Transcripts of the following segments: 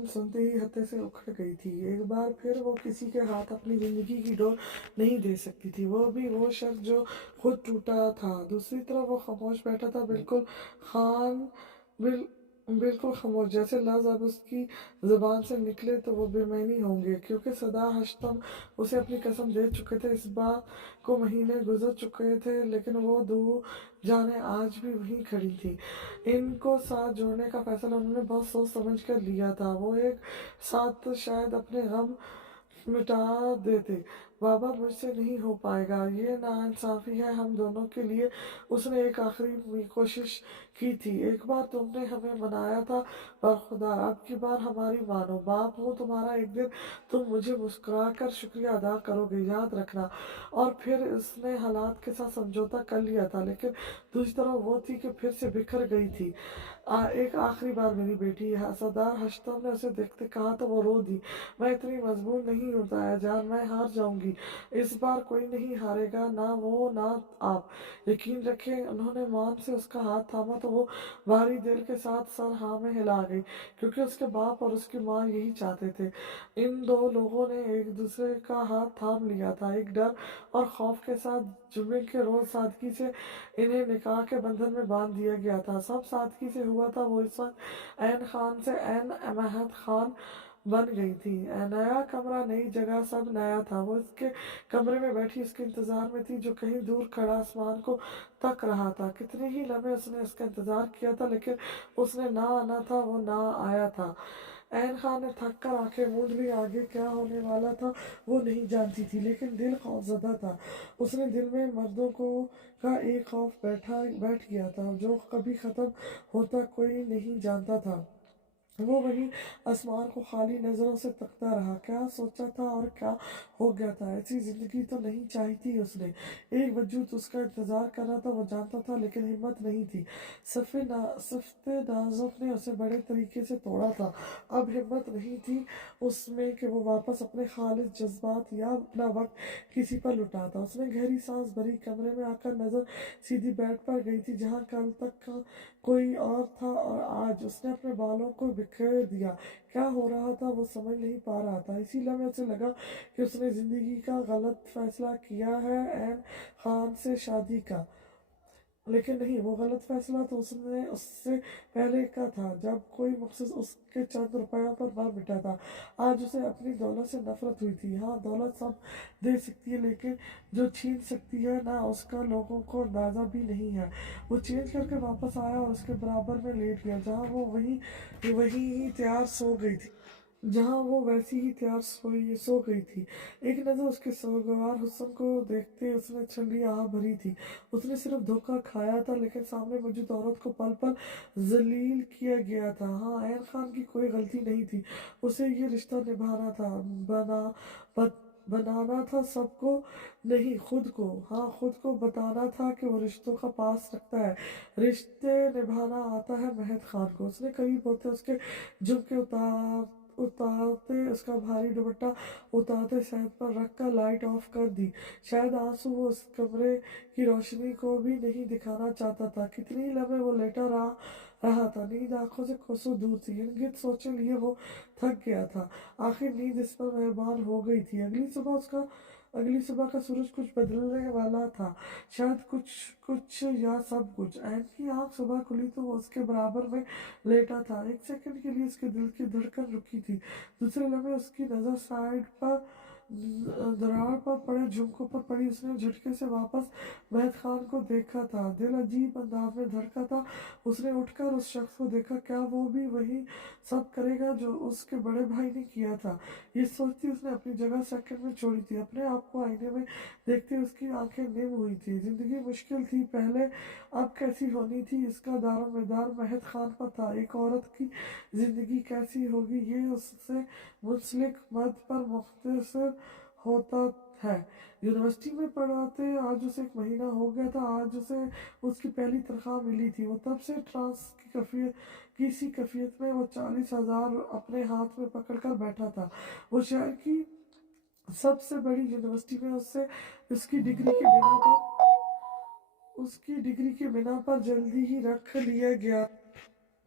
नाम सुनते ही हत्ते से उखड़ गई थी। एक बार फिर वो किसी के हाथ अपनी जिंदगी की डोर नहीं दे सकती थी, वो भी वो शख्स जो खुद टूटा था। दूसरी तरफ वो खामोश बैठा था, खान बिल, बिल्कुल खामोश, जैसे लफ्ज अब उसकी जुबान से निकले तो वो बेमैनी होंगे, क्योंकि सदा हश्तम उसे अपनी कसम दे चुके थे। इस बात को महीने गुजर चुके थे, लेकिन वो दूर जाने आज भी वहीं खड़ी थी। इनको साथ जोड़ने का फैसला उन्होंने बहुत सोच समझ कर लिया था। वो एक साथ तो शायद अपने गम मिटा देते। बाबा, मुझसे नहीं हो पाएगा, ये नाइंसाफी है हम दोनों के लिए। उसने एक आखिरी कोशिश की थी। एक बार तुमने हमें मनाया था, पर खुदा अब की बार हमारी मानो। बाप हूँ तुम्हारा, एक दिन तुम मुझे मुस्कुरा कर शुक्रिया अदा करोगे, याद रखना। और फिर उसने हालात के साथ समझौता कर लिया था, लेकिन दूसरी तरफ वो थी कि फिर से बिखर गई थी। एक आखिरी बार मेरी बेटी, सरदार हश्तम ने उसे देखते कहा तो वो रो दी। मैं इतनी मजबूर नहीं हूँ ताया जान, मैं हार जाऊंगी। इस बार कोई नहीं हारेगा, ना वो ना आप, यकीन रखें। उन्होंने मान से उसका हाथ थामा तो वो भारी दिल के साथ सर हाँ में हिला गई, क्योंकि उसके बाप और उसकी माँ यही चाहते थे। इन दो लोगों ने एक दूसरे का हाथ थाम लिया था, एक डर और खौफ के साथ। जुम्मे के रोज सादगी से इन्हें निकाह के बंधन में बांध दिया गया था। सब सादगी से हुआ था। वो इस वक्त ऐन खान से ऐन महत खान बन गई थी। नया कमरा, नई जगह, सब नया था। वो इसके कमरे में बैठी उसके इंतजार में थी, जो कहीं दूर खड़ा आसमान को तक रहा था। कितने ही लम्हे उसने उसका इंतजार किया था, लेकिन उसने ना आना था, वो ना आया था। ऐन खान ने थक कर आंखें मूंद ली। आगे क्या होने वाला था वो नहीं जानती थी, लेकिन दिल खौफजदा था। उसने दिल में मर्दों को का एक खौफ बैठ गया था, जो कभी खत्म होता कोई नहीं जानता था। वो वही आसमान को खाली नजरों से तकता रहा। क्या सोचा था और क्या हो गया था। ऐसी जिंदगी तो नहीं चाही थी उसने। एक वजूद उसका इंतजार कर रहा था, वो जानता था, लेकिन हिम्मत नहीं थी। सफ़े नाजुक ने उसे बड़े तरीके से तोड़ा था। अब हिम्मत नहीं थी उसमें कि वो वापस अपने खालिद जज्बात या अपना वक्त किसी पर लुटाता। उसने गहरी सांस भरी, कमरे में आकर नजर सीधी बेड पर गई थी, जहाँ कल तक का कोई और था और आज उसने अपने बालों को बिखेर दिया। क्या हो रहा था वो समझ नहीं पा रहा था। इसी लम्हे उसे लगा कि उसने जिंदगी का गलत फैसला किया है, ऐन खान से शादी का। लेकिन नहीं, वो गलत फैसला तो उसने उससे पहले का था, जब कोई मकसद उसके चंद रुपयों पर न मिटा था। आज उसे अपनी दौलत से नफरत हुई थी। हाँ, दौलत सब दे सकती है, लेकिन जो छीन सकती है ना, उसका लोगों को अंदाजा भी नहीं है। वो चेंज करके वापस आया और उसके बराबर में लेट गया, जहाँ वो वही वही ही तैयार सो गई थी, जहाँ वो वैसी ही तैयार सो गई थी। एक नजर उसके सोगवार हुस्न को देखते उसने ठंडी आह भरी थी। उसने सिर्फ धोखा खाया था, लेकिन सामने मौजूद औरत को पल पल जलील किया गया था। हाँ, ऐन खान की कोई गलती नहीं थी। उसे ये रिश्ता निभाना था, बनाना था, सबको नहीं खुद को। हाँ, खुद को बताना था कि वो रिश्तों का पास रखता है। रिश्ते निभाना आता है महत खान को। उसने करीब होते उसके झुमके उतारते, उसका भारी दुपट्टा उतारते, सैद पर रख कर लाइट ऑफ कर दी। शायद आंसू वो उस कमरे की रोशनी को भी नहीं दिखाना चाहता था। कितनी लम्हे वो लेटा रहा था। नींद आंखों से कोसों दूर थी। इनगित सोचे लिए वो थक गया था। आखिर नींद इस पर मेहरबान हो गई थी। अगली सुबह का सूरज कुछ बदलने वाला था, शायद कुछ कुछ या सब कुछ। ऐन की आंख सुबह खुली तो वो उसके बराबर में लेटा था। एक सेकंड के लिए उसके दिल की धड़कन रुकी थी। दूसरे लम्हे उसकी नजर साइड पर दरार पर पड़े झुमकों पर पड़ी। उसने झटके से वापस महत खान को देखा था। दिल अजीब अंदाज में धड़का था। उसने उठकर उस शख्स को देखा। क्या वो भी वही सब करेगा जो उसके बड़े भाई ने किया था। ये सोचती उसने अपनी जगह सेकंड में छोड़ी थी। अपने आप को आईने में देखते उसकी आंखें निम हुई थी। जिंदगी मुश्किल थी पहले, अब कैसी होनी थी इसका दारोमदार महत खान पर था। एक औरत की जिंदगी कैसी होगी ये उससे मुंसलिक मर्द पर मुख्तसर होता है। यूनिवर्सिटी में पढ़ाते आज उसे 1 महीना हो गया था। आज उसे उसकी पहली तनख्वाह मिली थी। वो तब से ट्रांस की सी कफियत में वो 40,000 अपने हाथ में पकड़कर बैठा था। वो शहर की सबसे बड़ी यूनिवर्सिटी में उससे उसकी डिग्री के बिना पर जल्दी ही रख लिया गया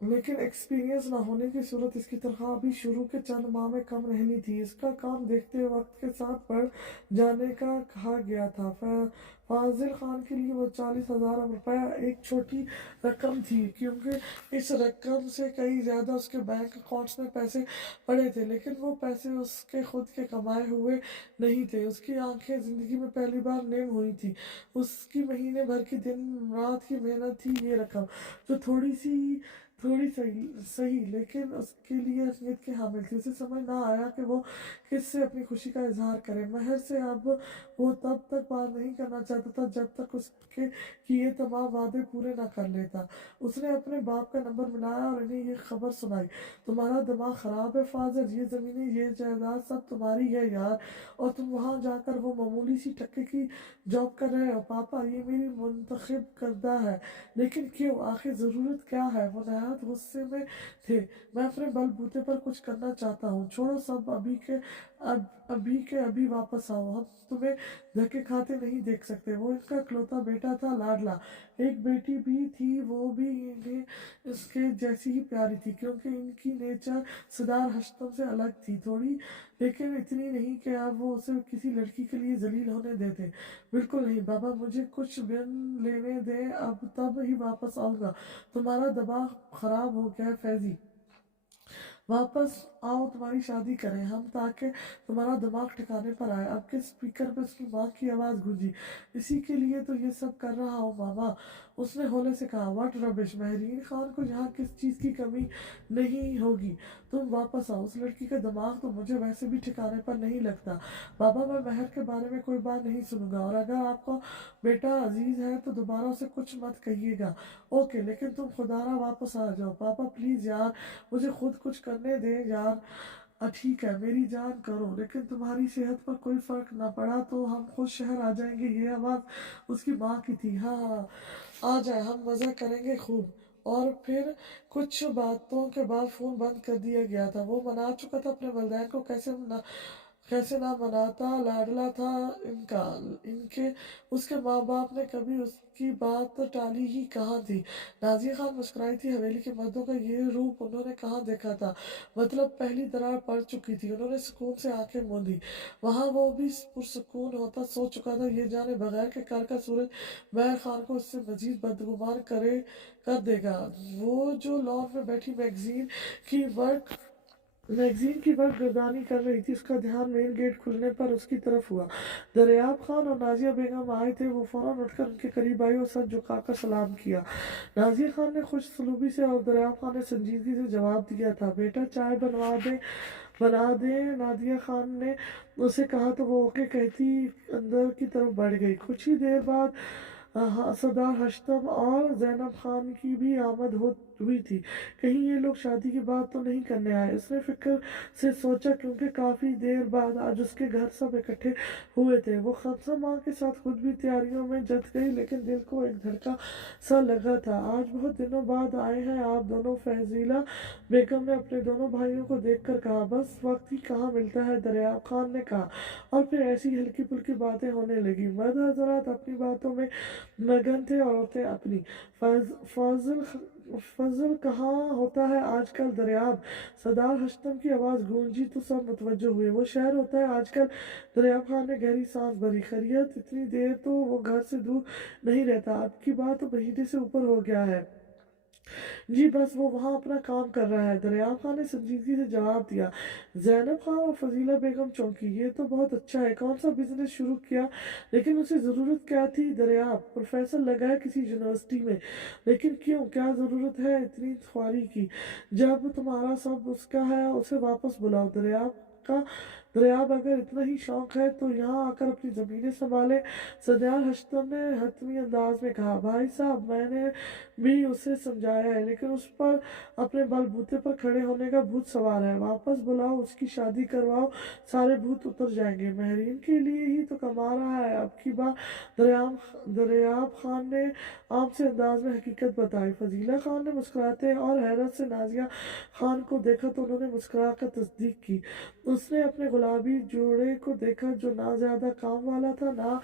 लेकिन एक्सपीरियंस ना होने की सूरत इसकी तनख्वाह अभी शुरू के चंद माह में कम रहनी थी। इसका काम देखते वक्त के साथ बढ़ जाने का कहा गया था। फाजिल खान के लिए वो 40,000 रुपया एक छोटी रकम थी, क्योंकि इस रकम से कई ज़्यादा उसके बैंक अकाउंट्स में पैसे पड़े थे, लेकिन वो पैसे उसके खुद के कमाए हुए नहीं थे। उसकी आंखें ज़िंदगी में पहली बार नेम हुई थी। उसकी महीने भर की दिन रात की मेहनत थी ये रकम, जो थोड़ी सही लेकिन उसके लिए अहमियत की हामिल थी। उसे समझ ना आया कि वो किससे अपनी खुशी का इजहार करे। महर से अब वो तब तक बात नहीं करना चाहता था जब तक उसके किए तमाम वादे पूरे ना कर लेता। उसने अपने बाप का नंबर मिलाया और इन्हें ये खबर सुनाई। तुम्हारा दिमाग खराब है फाजल, ये ज़मीनें ये जायदाद सब तुम्हारी है यार, और तुम वहाँ जाकर वो मामूली सी टक्के की जॉब कर रहे हो। पापा, ये मेरी मुंतखब करदा है, लेकिन क्यों, आखिर ज़रूरत क्या है? वो नहायत गुस्से में थे। मैं अपने बलबूते पर कुछ करना चाहता हूँ, छोड़ो सब, अभी के अभी वापस आओ, हम तुम्हें धक्के खाते नहीं देख सकते। वो इनका इकलौता बेटा था, लाडला। एक बेटी भी थी, वो भी इन्हें इसके जैसी ही प्यारी थी, क्योंकि इनकी नेचर सिदार हश्तम से अलग थी थोड़ी, लेकिन इतनी नहीं कि अब वो उसे किसी लड़की के लिए जलील होने देते। बिल्कुल नहीं बाबा, मुझे कुछ बिन लेने दें, अब तब ही वापस आऊँगा। तुम्हारा दिमाग खराब हो गया है फैजी, वापस आओ, तुम्हारी शादी करें हम, ताकि तुम्हारा दिमाग ठिकाने पर आए। अब के स्पीकर पे उसकी माँ की आवाज़ गूंजी। इसी के लिए तो ये सब कर रहा हूँ मामा, उसने होले से कहा। व्हाट रबिश, महरीन खान को यहाँ किस चीज़ की कमी नहीं होगी, तुम वापस आओ। उस लड़की का दिमाग तो मुझे वैसे भी ठिकाने पर नहीं लगता। बाबा, मैं महर के बारे में कोई बात नहीं सुनूंगा, और अगर आपका बेटा अजीज है तो दोबारा उसे कुछ मत कहिएगा। ओके, लेकिन तुम खुदारा वापस आ जाओ। पापा प्लीज़ यार, मुझे खुद कुछ करने दें यार। ठीक है मेरी जान, करो, लेकिन तुम्हारी सेहत पर कोई फर्क ना पड़ा तो हम खुद शहर आ जाएंगे। ये आवाज़ उसकी माँ की थी। हाँ हाँ, आ जाए, हम मज़ा करेंगे खूब। और फिर कुछ बातों के बाद फ़ोन बंद कर दिया गया था। वो मना चुका था अपने वलदैन को, कैसे ना मनाता, लाडला था इनका। इनके उसके माँ बाप ने कभी उसकी बात टाली ही कहाँ थी। नाजिया खान मुस्कुराई थी। हवेली के मर्दों का ये रूप उन्होंने कहाँ देखा था। मतलब पहली दरार पड़ चुकी थी। उन्होंने सुकून से आंखें मूंदी। वहाँ वो भी पुरसुकून होता सो चुका था, ये जाने बगैर के कल का सूरज महर खान को इससे मजीद बदगुमान कर देगा। वो जो लॉन में बैठी मैगजीन की वर्क गर्दानी कर रही थी, उसका ध्यान मेन गेट खुलने पर उसकी तरफ हुआ। दरियाब खान और नाजिया बेगम आए थे। वो फौरन उठकर उनके करीब आई और सर झुकाकर सलाम किया। नाजिया खान ने खुश सलूबी से और दरियाब खान ने संजीदगी से जवाब दिया था। बेटा चाय बना दे, नादिया खान ने उसे कहा तो वो ओके कहती अंदर की तरफ बढ़ गई। कुछ ही देर बाद सरदार हश्तम और जैनब खान की भी आमद हुई थी। कहीं ये लोग शादी की बात तो नहीं करने आए, उसने फिक्र से सोचा, क्योंकि काफ़ी देर बाद आज उसके घर सब इकट्ठे हुए थे। वो खमसा माँ के साथ खुद भी तैयारियों में जत गई, लेकिन दिल को एक धड़का सा लगा था। आज बहुत दिनों बाद आए हैं आप दोनों, फैजीला बेगम ने अपने दोनों भाइयों को देखकर कहा। बस वक्त ही कहाँ मिलता है, दरियाब खान ने कहा, और फिर ऐसी हल्की फुल्की बातें होने लगी। मर्द हजरात अपनी बातों में मगन थे, औरतें अपनी। फजल कहाँ होता है आजकल दरियाब, सरदार हश्तम की आवाज़ गूंजी तो सब मुतवज्जो हुए। वो शहर होता है आजकल, दरियाब खान ने गहरी सांस भरी। खैरियत, इतनी देर तो वो घर से दूर नहीं रहता, अब की बात तो महीने से ऊपर हो गया है। जी बस वो वहाँ अपना काम कर रहा है, दरियाब खान ने संजीदगी से जवाब दिया। जैनब खान और फजीला बेगम चौंकी। ये तो बहुत अच्छा है, कौन सा बिजनेस शुरू किया? लेकिन उसे ज़रूरत क्या थी? दरियाब प्रोफेसर लगा है किसी यूनिवर्सिटी में, लेकिन क्यों, क्या ज़रूरत है इतनी ख्वारी की? जब तुम्हारा सब उसका है उसे वापस बुलाओ। दरियाब अगर इतना ही शौक है तो यहाँ आकर अपनी ज़मीनें संभाले। सरदार हश्तम ने हतमी अंदाज में कहा। भाई साहब, मैंने भी उसे समझाया है, लेकिन उस पर अपने बलबूते पर खड़े होने का भूत सवार है। वापस बुलाओ, उसकी शादी करवाओ, सारे भूत उतर जाएंगे। महरीन के लिए ही तो कमा रहा है, अब की बार दरियाब खान ने आम से अंदाज में हकीकत बताई। फजीला खान ने मुस्कुराते और हैरत से नाजिया खान को देखा तो उन्होंने मुस्कुरा कर तस्दीक की। उसने अपने गुलाबी जोड़े को देखा, जो ना ज्यादा काम वाला था ना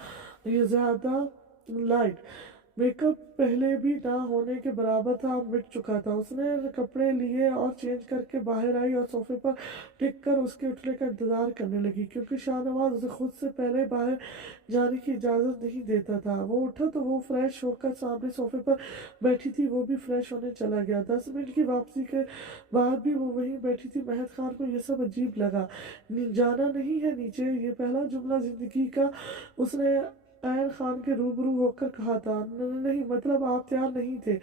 ये ज्यादा लाइट। मेकअप पहले भी ना होने के बराबर था, अब मिट चुका था। उसने कपड़े लिए और चेंज करके बाहर आई और सोफे पर टिक कर उसके उठने का इंतज़ार करने लगी, क्योंकि शाहनवाज उसे खुद से पहले बाहर जाने की इजाज़त नहीं देता था। वो उठा तो वो फ्रेश होकर सामने सोफे पर बैठी थी, वो भी फ्रेश होने चला गया। 10 मिनट की वापसी के बाद भी वो वहीं बैठी थी। महक खान को ये सब अजीब लगा। जाना नहीं है नीचे, ये पहला जुमला जिंदगी का उसने ऐन खान के रूबरू होकर कहा था। नहीं, मतलब आप तैयार नहीं थे।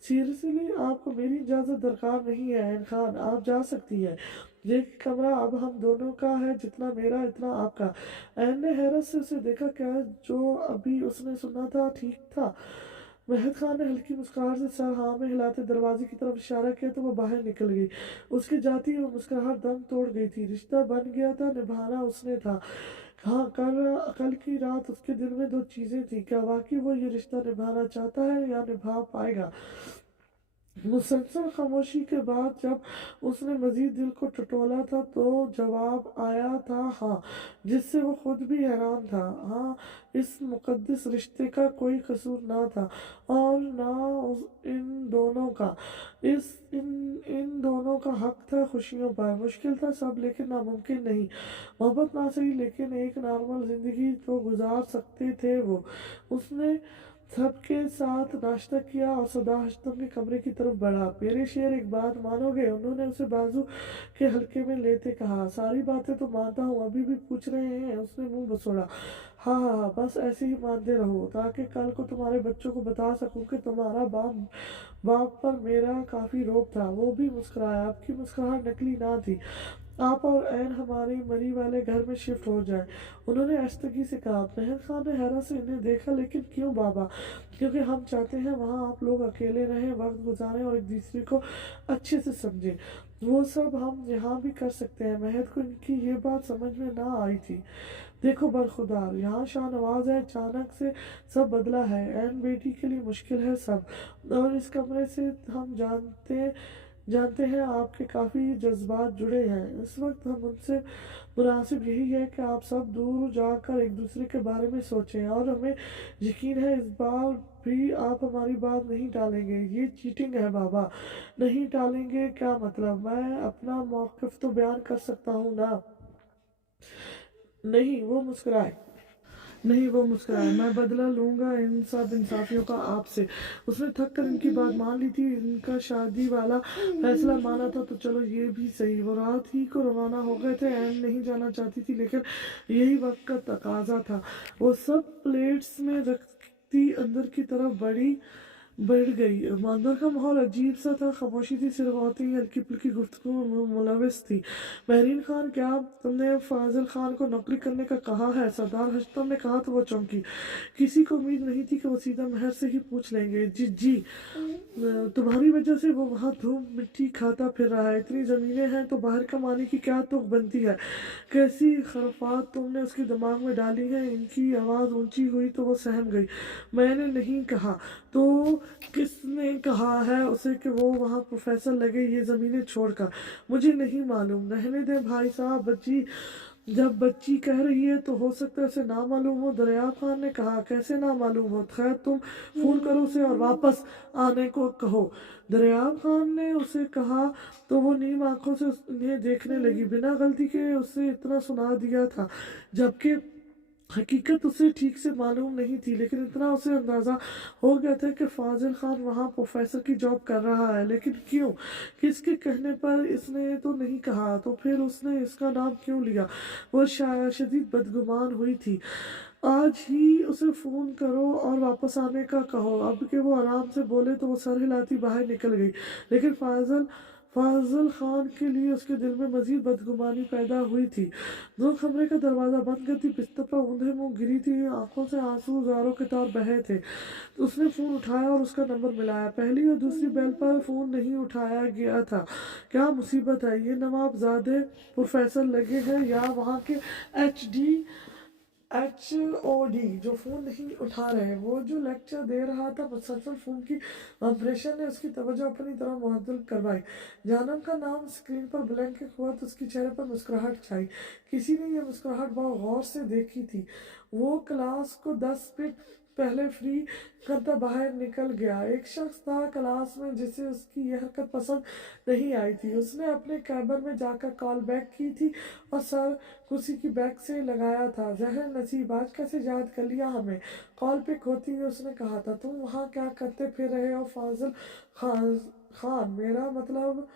सीरियसली आपको मेरी इजाज़त दरकार नहीं है ऐन खान, आप जा सकती हैं। ये कमरा अब हम दोनों का है, जितना मेरा इतना आपका। ऐन ने हैरत से उसे देखा। क्या जो अभी उसने सुना था ठीक था? महक खान ने हल्की मुस्कुराहट से सर हाँ में हिलाते दरवाजे की तरफ इशारा किया तो वो बाहर निकल गई। उसके जाती ही वो मुस्कुराहट दम तोड़ गई थी। रिश्ता बन गया था, निभाना उसने था। हाँ, कल कल की रात उसके दिल में दो चीजें थी। क्या वाकई वो ये रिश्ता निभाना चाहता है या निभा पाएगा? मुसलसल खामोशी के बाद जब उसने मजीद दिल को टटोला था तो जवाब आया था हाँ, जिससे वो खुद भी हैरान था। हाँ, इस मुकद्दस रिश्ते का कोई कसूर ना था और ना इन दोनों का। इन दोनों का हक था खुशियों पर। मुश्किल था सब, लेकिन नामुमकिन नहीं। मोहब्बत ना सही, लेकिन एक नॉर्मल जिंदगी तो गुजार सकते थे वो। उसने सबके साथ नाश्ता किया और सदा हस्तम के कमरे की तरफ बढ़ा। मेरे शेर, एक बात मानोगे? उन्होंने उसे बाजू के हल्के में लेते कहा। सारी बातें तो मानता हूँ, अभी भी पूछ रहे हैं? उसने मुंह बसोड़ा। हाँ हाँ हाँ, बस ऐसे ही मानते रहो ताकि कल को तुम्हारे बच्चों को बता सकूं कि तुम्हारा बाप बाप पर मेरा काफी रोब था। वो भी मुस्कुराया। आपकी मुस्कुराहट नकली ना थी। आप और ऐन हमारे मरी वाले घर में शिफ्ट हो जाए, उन्होंने आस्तगी से कहा। महर खान ने हैरत से इन्हें देखा। लेकिन क्यों बाबा? क्योंकि हम चाहते हैं वहाँ आप लोग अकेले रहें, वक्त गुजारें और एक दूसरे को अच्छे से समझें। वो सब हम यहाँ भी कर सकते हैं। महक को इनकी ये बात समझ में ना आई थी। देखो बरखुदार, यहाँ शाहनवाज है, अचानक से सब बदला है। ऐन बेटी के लिए मुश्किल है सब। और इस कमरे से हम जानते जानते हैं आपके काफ़ी जज्बात जुड़े हैं। इस वक्त हम उनसे मुनासिब यही है कि आप सब दूर जाकर एक दूसरे के बारे में सोचें। और हमें यकीन है इस बार भी आप हमारी बात नहीं टालेंगे। ये चीटिंग है बाबा। नहीं टालेंगे क्या मतलब? मैं अपना मौक़िफ़ तो बयान कर सकता हूँ ना। नहीं, वो मुस्कुराए। नहीं, वो मुस्कुराया। मैं बदला लूंगा इन सब इंसाफियों का आपसे। उसने थक कर इनकी बात मान ली थी। इनका शादी वाला फैसला माना था तो चलो ये भी सही। वो रात ही को रवाना हो गए थे। ऐन नहीं जाना चाहती थी, लेकिन यही वक्त का तकाजा था। वो सब प्लेट्स में रखती अंदर की तरफ बढ़ गई। अंदर का माहौल अजीब सा था। खामोशी थी, सिर्फ औरतें ही हल्की फुल्की गुफ्तगू में मुलविस थी। महरीन खान, क्या तुमने फाजिल खान को नौकरी करने का कहा है? सरदार हश्तम ने कहा तो वो चौंकी। किसी को उम्मीद नहीं थी कि वो सीधा महर से ही पूछ लेंगे। जी जी, तुम्हारी वजह से वो वहाँ धूम मिट्टी खाता फिर रहा है। इतनी जमीनें हैं तो बाहर कमाने की क्या तुक बनती है? कैसी खरफात तुमने उसके दिमाग में डाली है? इनकी आवाज़ ऊंची हुई तो वो सहम गई। मैंने नहीं कहा तो किसने कहा है उसे कि वो वहाँ प्रोफेसर लगे ये ज़मीनें छोड़कर? मुझे नहीं मालूम। रहने दे भाई साहब, बच्ची जब बच्ची कह रही है तो हो सकता है उसे ना मालूम हो। दरिया खान ने कहा। कैसे ना मालूम हो? खैर तुम फोन करो उसे और वापस आने को कहो। दरिया खान ने उसे कहा तो वो नीम आंखों से उन्हें देखने लगी। बिना गलती के उसे इतना सुना दिया था, जबकि हकीकत उसे ठीक से मालूम नहीं थी। लेकिन इतना उसे अंदाजा हो गया था कि फाजिल खान वहाँ प्रोफेसर की जॉब कर रहा है। लेकिन क्यों? किसके कहने पर? इसने तो नहीं कहा, तो फिर उसने इसका नाम क्यों लिया? वो शदीद बदगुमान हुई थी। आज ही उसे फोन करो और वापस आने का कहो। अब के वो आराम से बोले तो वो सर हिलाती बाहर निकल गई। लेकिन फाजल खान के लिए उसके दिल में मजीद बदगुमानी पैदा हुई थी। दो कमरे का दरवाजा बंद करती बिस्तर पर ऊंधे मुंह गिरी थी। आंखों से आंसू जारों के तौर बहे थे। तो उसने फोन उठाया और उसका नंबर मिलाया। पहली और दूसरी बेल पर फोन नहीं उठाया गया था। क्या मुसीबत है? ये नवाबजादे प्रोफेसर लगे हैं या वहाँ के HOD जो फोन नहीं उठा रहे? वो जो लेक्चर दे रहा था, मुसलसल फोन की ऑपरेशन ने उसकी तवज्जो अपनी तरफ मुंतकिल करवाई। जानम का नाम स्क्रीन पर ब्लैंक हुआ तो उसके चेहरे पर मुस्कुराहट छाई। किसी ने यह मुस्कुराहट बहुत गौर से देखी थी। वो क्लास को 10 मिनट पहले फ्री करता बाहर निकल गया। एक शख्स था क्लास में जिसे उसकी यह हरकत पसंद नहीं आई थी। उसने अपने कैबिन में जाकर कॉल बैक की थी और सर कुर्सी की बैक से लगाया था। जहर नसीब, आज कैसे याद कर लिया हमें। कॉल पिक होती हुई उसने कहा था, तुम वहाँ क्या करते फिर रहे हो फाजिल खान खान मेरा मतलब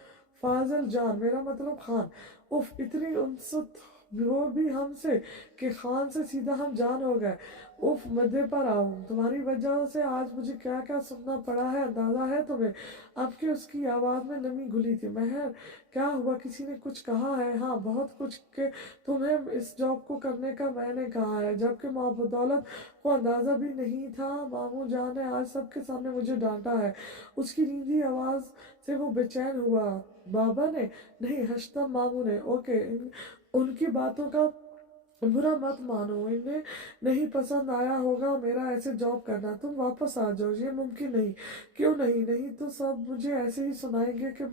फाजिल जान, मेरा मतलब खान। उफ, इतनी उनसत वो भी हमसे कि खान से सीधा हम जान हो गए। उफ, मदे पर आओ, तुम्हारी वजह से आज मुझे क्या क्या सुनना पड़ा है, अंदाजा है तुम्हें। अब कि उसकी आवाज़ में नमी घुली थी। महर, क्या हुआ, किसी ने कुछ कहा है? हाँ, बहुत कुछ, के तुम्हें इस जॉब को करने का मैंने कहा है, जबकि बदौलत को अंदाज़ा भी नहीं था। मामू जान ने आज सबके सामने मुझे डांटा है। उसकी नींदी आवाज़ से वो बेचैन हुआ। बाबा ने? नहीं, हश्तम मामू ने। ओके, उनकी बातों का बुरा मत मानो, इन्हें नहीं पसंद आया होगा मेरा ऐसे जॉब करना। तुम वापस आ जाओ, ये मुमकिन नहीं। क्यों नहीं? नहीं तो सब मुझे ऐसे ही सुनाएंगे कि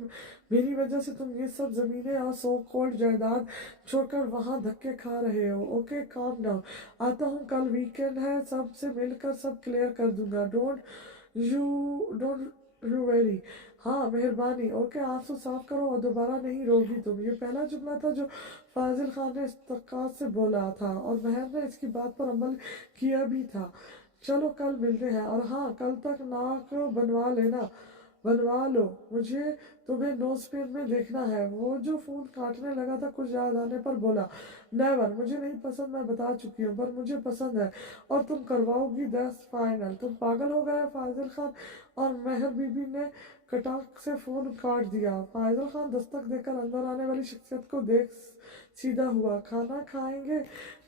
मेरी वजह से तुम ये सब जमीनें और सो कॉल्ड जायदाद छोड़कर वहाँ धक्के खा रहे हो। Okay, calm down. आता हूँ, कल वीकेंड है, सबसे मिलकर सब क्लियर कर दूंगा। Don't you very. हाँ, मेहरबानी। ओके, आंसू साफ करो और दोबारा नहीं रोगी तुम। ये पहला जुमला था जो फाजिल खान ने इस्तकात से बोला था और महर ने इसकी बात पर अमल किया भी था। चलो कल मिलते हैं, और हाँ, कल तक नाक बनवा लो, मुझे तुम्हें नोज पेन में देखना है। वो जो फोन काटने लगा था कुछ याद आने पर बोला, नेवर, मुझे नहीं पसंद, मैं बता चुकी हूँ, पर मुझे पसंद है और तुम करवाओगी, दैट्स फाइनल। तुम पागल हो गए फाजिल खान। और मेहर बीबी ने कटाक से फोन काट दिया। फाजिल खान दस्तक देकर अंदर आने वाली शख्सियत को देख सीधा हुआ। खाना खाएंगे?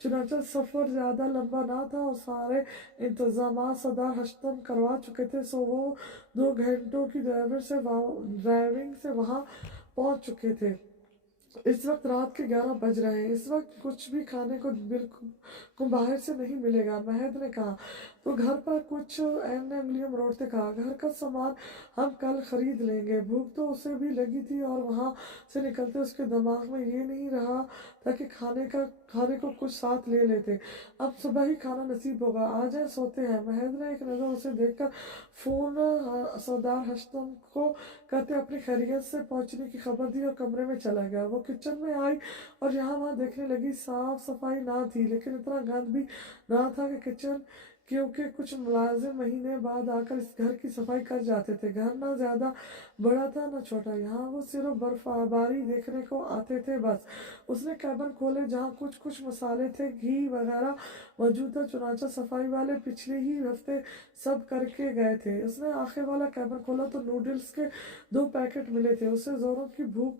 चुनाचा सफ़र ज़्यादा लंबा ना था और सारे इंतजाम सरदार हश्तम करवा चुके थे, सो वो 2 घंटों की ड्राइविंग से वहाँ पहुँच चुके थे। इस वक्त रात के 11 बज रहे हैं। इस वक्त कुछ भी खाने को बिल्कुल को बाहर से नहीं मिलेगा, महद ने कहा। तो घर पर कुछ एमलियम रोड से कहा, घर का सामान हम कल खरीद लेंगे। भूख तो उसे भी लगी थी और वहाँ से निकलते उसके दिमाग में ये नहीं रहा था कि खाने को कुछ साथ ले लेते। अब सुबह ही खाना नसीब होगा, आ जाए, सोते हैं। महद ने एक नज़र उसे देखकर फोन सरदार हश्तम को कहते अपनी खैरियत से पहुंचने की खबर दी और कमरे में चला गया। वो किचन में आई और यहाँ वहाँ देखने लगी। साफ सफाई ना थी, लेकिन इतना गंद भी ना था कि किचन, क्योंकि कुछ मुलाजिम महीने बाद आकर इस घर की सफाई कर जाते थे। घर ना ज्यादा बड़ा था ना छोटा, यहाँ वो सिर्फ बर्फबारी देखने को आते थे बस। उसने कैबिन खोले जहाँ कुछ कुछ मसाले थे, घी वगैरह मौजूद था। चुनाचा सफाई वाले पिछले ही हफ्ते सब करके गए थे। उसने आखिर वाला कैबिन खोला तो नूडल्स के 2 पैकेट मिले थे। उसे जोरों की भूख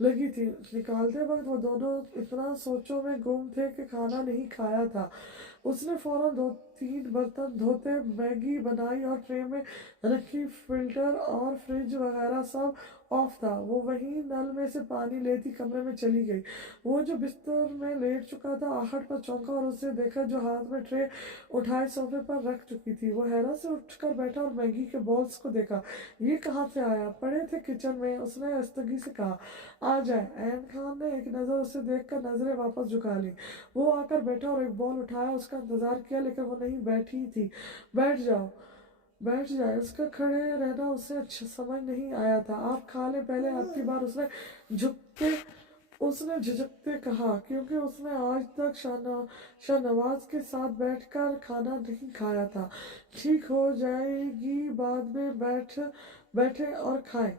लगी थी। निकालते वक्त वो दोनों इतना सोचों में गुम थे कि खाना नहीं खाया था। उसने फौरन 2-3 बर्तन धोते, मैगी बनाई और ट्रे में रखी। फिल्टर और फ्रिज वगैरह सब ऑफ था। वो वहीं नल में से पानी लेती कमरे में चली गई। वो जो बिस्तर में लेट चुका था आहट पर चौंका और उसे देखा जो हाथ में ट्रे उठाए सोफे पर रख चुकी थी। वो हैरत से उठकर बैठा और मैगी के बॉल्स को देखा। ये कहाँ से आया? पड़े थे किचन में, उसने अस्तगी से कहा। आ जाए। ऐन खान ने एक नज़र उसे देखकर नजरें वापस झुका ली। वो आकर बैठा और एक बॉल उठाया, उसका इंतजार किया, लेकिन वो नहीं बैठी थी। बैठ जाओ, बैठ जाए। उसका खड़े रहना उसे अच्छा समझ नहीं आया था। आप खा ले पहले। आपकी बार उसने झिझकते कहा, क्योंकि उसने आज तक शाहनवाज के साथ बैठकर खाना नहीं खाया था। ठीक हो जाएगी, बाद में बैठे और खाएं।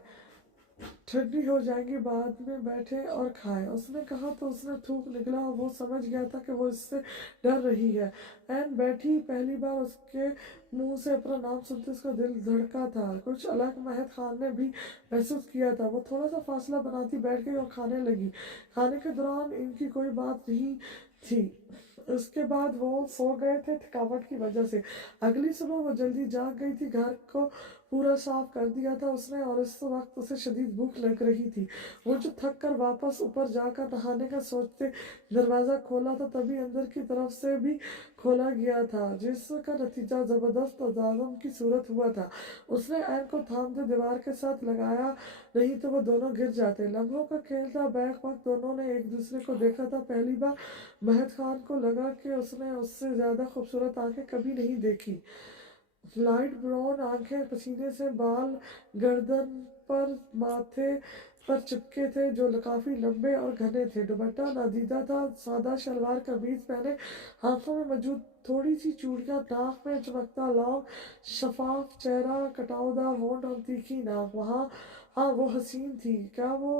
ठंडी हो जाएंगी, बाद में बैठे और खाएं, उसने कहा तो उसने थूक निकला और वो समझ गया था कि वो इससे डर रही है। एन बैठी। पहली बार उसके मुंह से अपना नाम सुनते उसका दिल धड़का था। कुछ अलग महद खान ने भी महसूस किया था। वो थोड़ा सा फासला बनाती बैठ गई और खाने लगी। खाने के दौरान इनकी कोई बात नहीं थी। उसके बाद वो सो गए थे थकावट की वजह से। अगली सुबह वो जल्दी जाग गई थी। घर को पूरा साफ कर दिया था उसने, और इस वक्त उसे शदीद भूख लग रही थी। वो जो थक कर वापस ऊपर जाकर नहाने का सोचते दरवाज़ा खोला तो तभी अंदर की तरफ से भी खोला गया था, जिसका नतीजा ज़बरदस्त और जालिम की सूरत हुआ था। उसने ऐन को थामते दीवार के साथ लगाया, नहीं तो वो दोनों गिर जाते। लम्हों का खेल था, बैक वक्त दोनों ने एक दूसरे को देखा था। पहली बार महद खान को लगा कि उसने उससे ज़्यादा खूबसूरत आंखें कभी नहीं देखी। लाइट ब्राउन आंखें, पसीने से बाल गर्दन पर माथे पर चिपके थे जो काफी लंबे और घने थे। दुपट्टा नादीदा था, सादा शलवार कमीज पहने, हाथों में मौजूद थोड़ी सी चूड़ियां, नाक में चमकता लौंग, शफाफ चेहरा, कटाउदार होंठ और तीखी नाक। वहाँ हाँ वो हसीन थी। क्या वो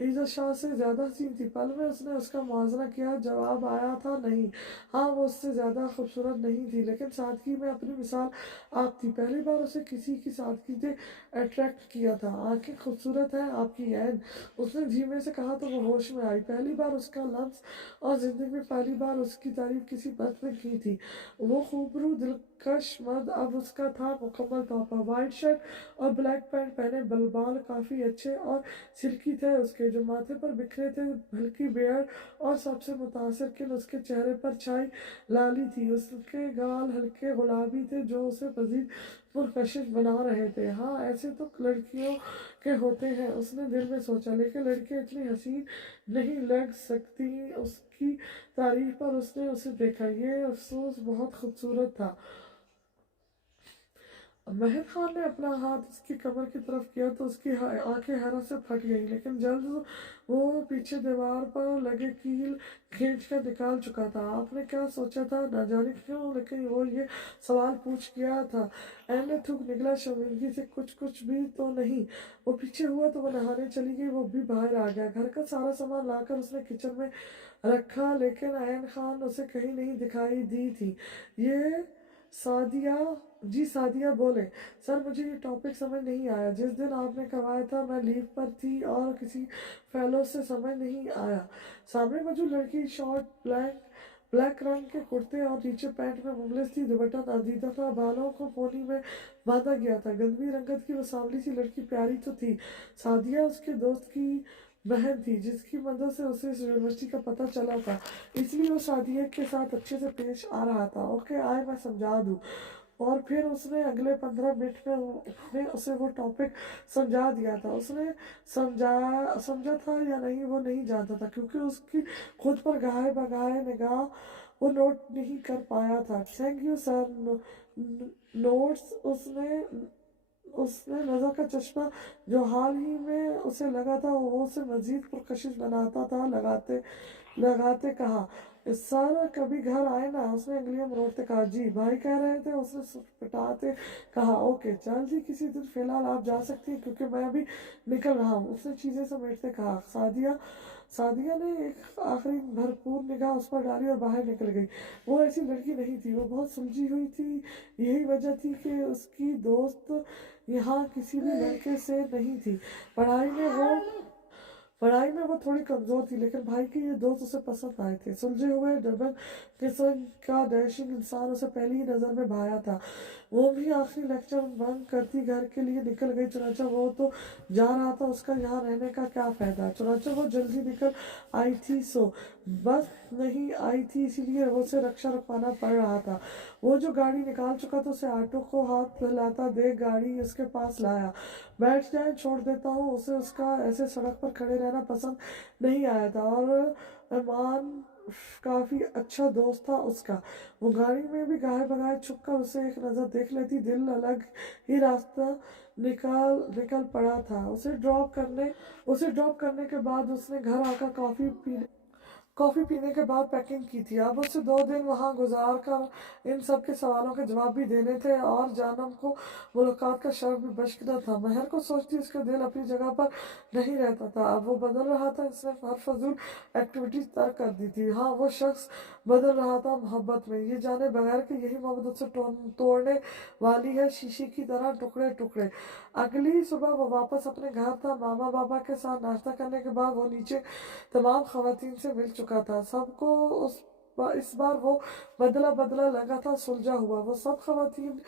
ईज़ा शाह से ज़्यादा हसीन थी? पल में उसने उसका मुआवजा किया, जवाब आया था नहीं। हाँ वो उससे ज़्यादा खूबसूरत नहीं थी, लेकिन सादगी में अपनी मिसाल आप थी। पहली बार उसे किसी की सादगी ने अट्रैक्ट किया था। आंखें खूबसूरत हैं आपकी ऐन, उसने धीमे से कहा तो वो होश में आई। पहली बार उसका लफ्ज़ और ज़िंदगी में पहली बार उसकी तारीफ किसी मर्द ने की थी। वो खूबरू दिलकश मर्द अब उसका था मुकम्मल तौर पर। वाइट शर्ट और ब्लैक पैंट पहने, बाल काफ़ी अच्छे और सिल्की थे उसके, जो माथे पर बिखरे थे, हल्की बेयर्ड, और सबसे मुतासिर किन उसके चेहरे पर छाई लाली थी। उसके गाल हल्के गुलाबी थे जो उसे मजीद पुरकशिश बना रहे थे। हाँ ऐसे तो लड़कियों के होते हैं, उसने दिल में सोचा, लेकिन लड़कियां इतनी हसीन नहीं लग सकती। उसकी तारीफ पर उसने उसे देखा, ये अफसोस बहुत खूबसूरत था। महर खान ने अपना हाथ उसकी कमर की तरफ किया तो उसकी आंखें हैरत से फट गईं, लेकिन जल्द वो पीछे दीवार पर लगे कील खींच कर निकाल चुका था। आपने क्या सोचा था? न जाने क्यों, लेकिन वो ये सवाल पूछ गया था। एन ने थूक निकला, शर्मिंदगी से। कुछ भी तो नहीं। वो पीछे हुआ तो वो नहाने चली गई, वो भी बाहर आ गया। घर का सारा सामान लाकर उसने किचन में रखा, लेकिन ऐन खान उसे कहीं नहीं दिखाई दी थी। ये सादिया जी, सादिया बोले, सर मुझे ये टॉपिक समझ नहीं आया। जिस दिन आपने करवाया था मैं लीव पर थी और किसी फेलो से समझ नहीं आया। सामने मौजूद लड़की शॉर्ट ब्लैक रंग के कुर्ते और नीचे पैंट में मुमलिस थी। दुपट्टा नादीदा था, बालों को पोनी में बांधा गया था। गंदगी रंगत की वो सांवली सी लड़की प्यारी तो थी। सादिया उसके दोस्त की बहन थी, जिसकी मदद से उसे इस यूनिवर्सिटी का पता चला था, इसलिए वो सादिया के साथ अच्छे से पेश आ रहा था। ओके आए, मैं समझा दूँ। और फिर उसने अगले 15 मिनट में उसने उसे वो टॉपिक समझा दिया था। उसने समझा था या नहीं वो नहीं जानता था, क्योंकि उसकी खुद पर गाहे बगाहे निगाह वो नोट नहीं कर पाया था। Thank you sir. नोट्स उसने नज़र का चश्मा जो हाल ही में उसे लगा था वो उसे मजीद पुरकशिश बनाता था लगाते लगाते कहा, सर कभी घर आए ना। उसने अंगुलियां मरोड़ते कहा, जी भाई कह रहे थे। उसने सुटपटाते कहा, ओके चल जी, किसी दिन, फिलहाल आप जा सकती हैं क्योंकि मैं अभी निकल रहा हूँ। उसने चीज़ें समेटते कहा। सादिया ने एक आखिरी भरपूर निगाह उस पर डाली और बाहर निकल गई। वो ऐसी लड़की नहीं थी, वो बहुत सुलझी हुई थी। यही वजह थी कि उसकी दोस्त यहाँ किसी भी लड़के से नहीं थी। पढ़ाई में वो थोड़ी कमजोर थी, लेकिन भाई के ये दोस्त उसे पसंद आए थे। सुलझे हुए डबल किस्म का डैशिंग इंसान उसे पहली ही नजर में भाया था। वो भी आखिरी लेक्चर बंक करती घर के लिए निकल गई। चुनाचा वो तो जा रहा था, उसका यहाँ रहने का क्या फायदा। चुनाचा वो जल्दी निकल आई थी, सो बस नहीं आई थी, इसीलिए वो उसे रक्षा रखवाना पड़ रहा था। वो जो गाड़ी निकाल चुका था, उसे ऑटो को हाथ हिलाता देख गाड़ी उसके पास लाया। बैठ जाए, छोड़ देता हूँ। उसे उसका ऐसे सड़क पर खड़े रहना पसंद नहीं आया था, और अरमान काफी अच्छा दोस्त था उसका। वो गाड़ी में भी गाहे बगाए छुप कर उसे एक नजर देख लेती। दिल अलग ही रास्ता निकल पड़ा था। उसे ड्रॉप करने के बाद उसने घर आकर कॉफ़ी पीने के बाद पैकिंग की थी। अब उसे 2 दिन वहाँ गुजार कर इन सब के सवालों के जवाब भी देने थे, और जानम को मुलाकात का शर्फ भी बशकिदा था। महर को सोचती उसका दिल अपनी जगह पर नहीं रहता था। अब वो बदल रहा था, इसने हर फजूल एक्टिविटीज तर्क कर दी थी। हाँ वो शख्स बदल रहा था मोहब्बत में, ये जाने बगैर कि यही मोहब्बत उसे तोड़ने वाली है, शीशे की तरह टुकड़े टुकड़े। अगली सुबह वो वापस अपने घर था। मामा बाबा के साथ नाश्ता करने के बाद वो नीचे तमाम खवातीन से मिल चुका था। सबको उस इस बार वो बदला बदला लगा था, सुलझा हुआ। वो सब खवातीन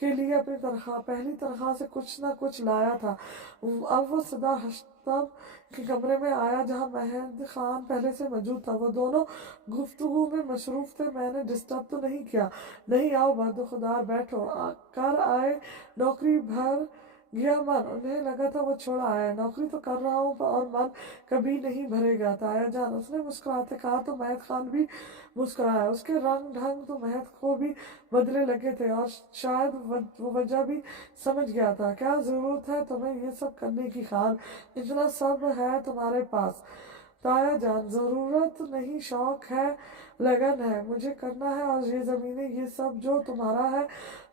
के लिए अपनी पहली तनख्वाह से कुछ ना कुछ लाया था। अब वो सदा हश्तब के कमरे में आया जहाँ महद खान पहले से मौजूद था। वो दोनों गुफ्तगू में मशरूफ थे। मैंने डिस्टर्ब तो नहीं किया? नहीं, आओ बदखुदार, बैठो। कर आए, नौकरी भर गया मन? उन्हें लगा था वो छोड़ आया। नौकरी तो कर रहा हूँ और मन कभी नहीं भरेगा ताया जान, उसने मुस्कुराते कहा। तो महद खान भी मुस्कुराया। उसके रंग ढंग तो महद को भी बदले लगे थे और शायद वो वजह भी समझ गया था। क्या जरूरत है तुम्हें ये सब करने की खान? इतना सब है तुम्हारे पास। ताया जान, जरूरत नहीं, शौक है, लगन है, मुझे करना है। और ये जमीनें, ये सब जो तुम्हारा है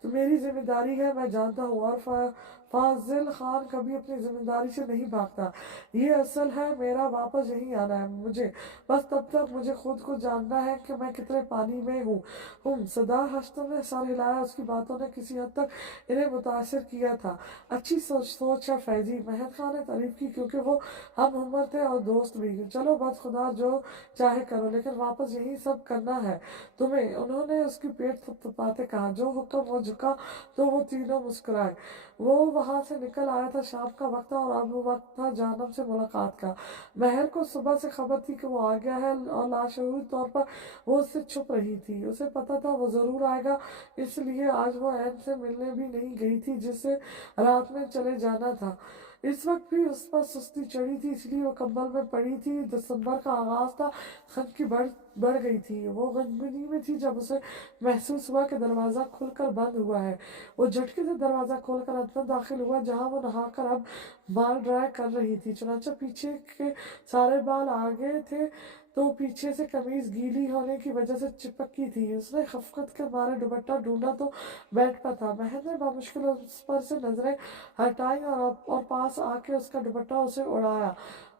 तो मेरी जिम्मेदारी है, मैं जानता हूँ। और फाजिल खान कभी अपनी जिम्मेदारी से नहीं भागता। ये असल है, मेरा वापस यहीं आना है मुझे। बस तब तक मुझे खुद को जानना है कि मैं कितने पानी में हूँ। सदा हस्तों ने सर हिलाया। उसकी बातों ने किसी हद तक इन्हें मुतासिर किया था। अच्छी सोच है फैजी, महद खान ने तारीफ की, क्योंकि वो हम उम्र थे और दोस्त भी। चलो बस खुदा जो चाहे करो, लेकिन वापस यही सब करना है तुम्हें। उन्होंने उसकी पेट थपथपाते कहा। जो हुक्म वो झुका तो वो तीनों मुस्कुराए। वो वहां से निकल आया था। शाम का वक्त था और अब वक्त था जानम से मुलाकात का। महर को सुबह से खबर थी कि वो आ गया है और लाशऊर तौर पर वो उससे छुप रही थी। उसे पता था वो जरूर आएगा, इसलिए आज वो ऐन से मिलने भी नहीं गई थी जिसे रात में चले जाना था। इस वक्त भी उस पर सुस्ती चढ़ी थी, इसलिए वो कंबल में पड़ी थी। दिसंबर का आगाज था। खत की बढ़ गई थी। वो गनगनी में थी जब उसे महसूस हुआ कि दरवाजा खुलकर बंद हुआ है। वो झटके से दरवाजा खोलकर अंदर दाखिल हुआ जहां वो नहाकर अब बाल ड्राई कर रही थी। चुनाचा पीछे के सारे बाल आगे थे तो पीछे से कमीज गीली होने की वजह से चिपकी थी। उसने खफकत के मारे दुपट्टा ढूंढा तो बेड पर था। बहन ने बामुश्किल उस पर से नजरें हटाई और पास आके उसका दुपट्टा उसे उड़ाया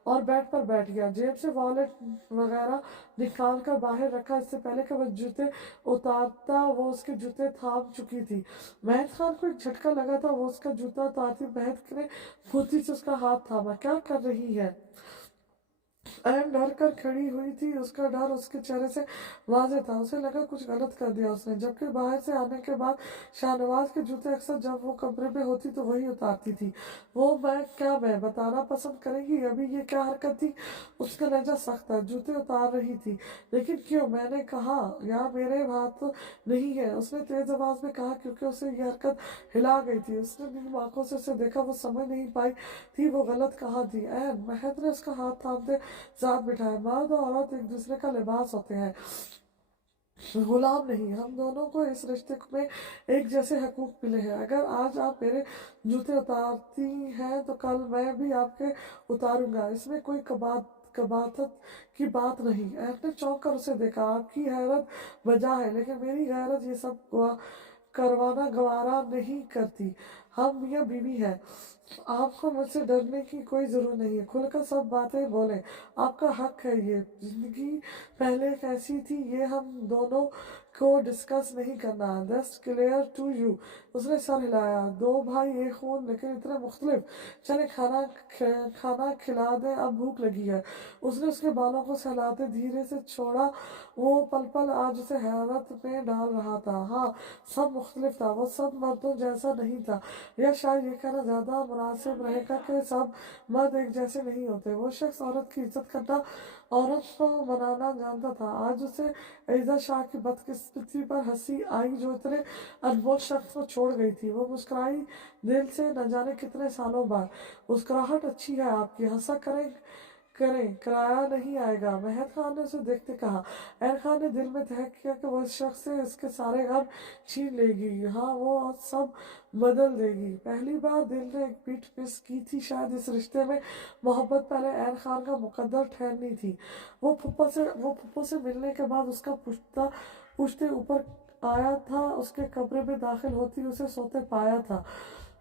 और बेड पर बैठ गया। जेब से वॉलेट वगैरह निकाल कर बाहर रखा। इससे पहले कि वो जूते उतारता वो उसके जूते थाम चुकी थी। महद खान को एक झटका लगा था। वो उसका जूता उतारती महद ने फुर्ती से उसका हाथ थामा। क्या कर रही है? एन डर कर खड़ी हुई थी। उसका डर उसके चेहरे से वाज़ेह था। उसे लगा कुछ गलत कर दिया उसने। जबकि बाहर से आने के बाद शाहनवाज के जूते अक्सर जब वो कमरे में होती तो वही उतारती थी। मैं बताना पसंद करेंगी अभी ये क्या हरकत थी? उसका लहजा सख्त था। जूते उतार रही थी, लेकिन क्यों? मैंने कहा यार मेरे हाथ तो नहीं है, उसने तेज आवाज में कहा, क्योंकि उसे ये हरकत हिला गई थी। उसने नीम आंखों से उसे देखा। वो समझ नहीं पाई थी वो गलत कहाँ थी। एन, महद ने उसका हाथ थामते साथ बिठाया। मर्द और औरत एक दूसरे का लिबास होते हैं, गुलाम नहीं। हम दोनों को इस रिश्ते में एक जैसे हकूक मिले हैं। अगर आज आप मेरे जूते उतारती हैं तो कल मैं भी आपके उतारूंगा। इसमें कोई कबातत की बात नहीं। ऐप ने चौंक कर उसे देखा। आपकी हैरत वजह है, लेकिन मेरी गैरत ये सब करवाना गवारा नहीं करती। हम मियाँ बीवी हैं। आपको मुझसे डरने की कोई जरूरत नहीं है। खुलकर सब बातें बोलें, आपका हक है। ये जिंदगी पहले कैसी थी ये हम दोनों को डिस्कस नहीं करना। That's clear to you? उसने सर हिलाया। दो भाई एक खून, लेकिन इतने मुख्तलिफ। चले खाना खिला दे, अब भूख लगी है। उसने उसके बालों को सहलाते धीरे से छोड़ा। वो पल पल आज उसे हैरत में डाल रहा था। हाँ, सब मुख्तलिफ था। वो सब मर्दों जैसा नहीं था, या शायद ये कहना ज्यादा मुनासिब रहेगा कि सब मर्द एक जैसे नहीं होते। वो शख्स औरत की इज्जत करना, औरत को मनाना जानता था। आज उसे एजा शाह की बदकिस्मती पर हंसी आई जो इतने अनमोल शख्स को छोड़ गई थी। वो मुस्कुराई दिल से, न जाने कितने सालों बाद। मुस्कुराहट अच्छी है आपकी, हंसा कराया नहीं आएगा, महद खान ने उसे देखते कहा। एर खान ने दिल में तय किया कि वो इस शख्स से इसके सारे गम छीन लेगी। हाँ, वो सब बदल देगी। पहली बार दिल ने एक बीट मिस की थी। शायद इस रिश्ते में मोहब्बत पहले एर खान का मुकद्दर ठहरनी थी। वो फुप्पो से मिलने के बाद उसका पूछते ऊपर आया था। उसके कमरे में दाखिल होती उसे सोते पाया था।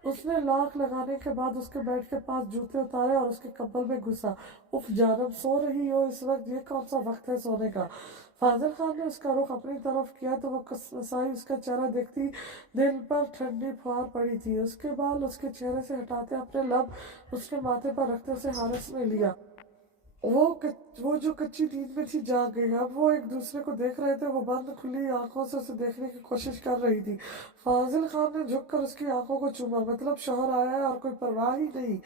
उसने लॉक लगाने के बाद उसके बेड के पास जूते उतारे और उसके कंबल में घुसा। उफ जानब, सो रही हो इस वक्त? ये कौन सा वक्त है सोने का? फाजिल खान ने उसका रुख अपनी तरफ किया तो वो कसाई उसका चेहरा देखती दिल पर ठंडी फुहार पड़ी थी। उसके बाल उसके चेहरे से हटाते अपने लब उसके माथे पर रखते उसे हारस में लिया। वो जो कच्ची नींद में थी जाग गई। अब वो एक दूसरे को देख रहे थे। वो बंद खुली आंखों से उसे देखने की कोशिश कर रही थी। फाजिल खान ने झुककर उसकी आंखों को चूमा। मतलब शौहर आया है और कोई परवाह ही नहीं।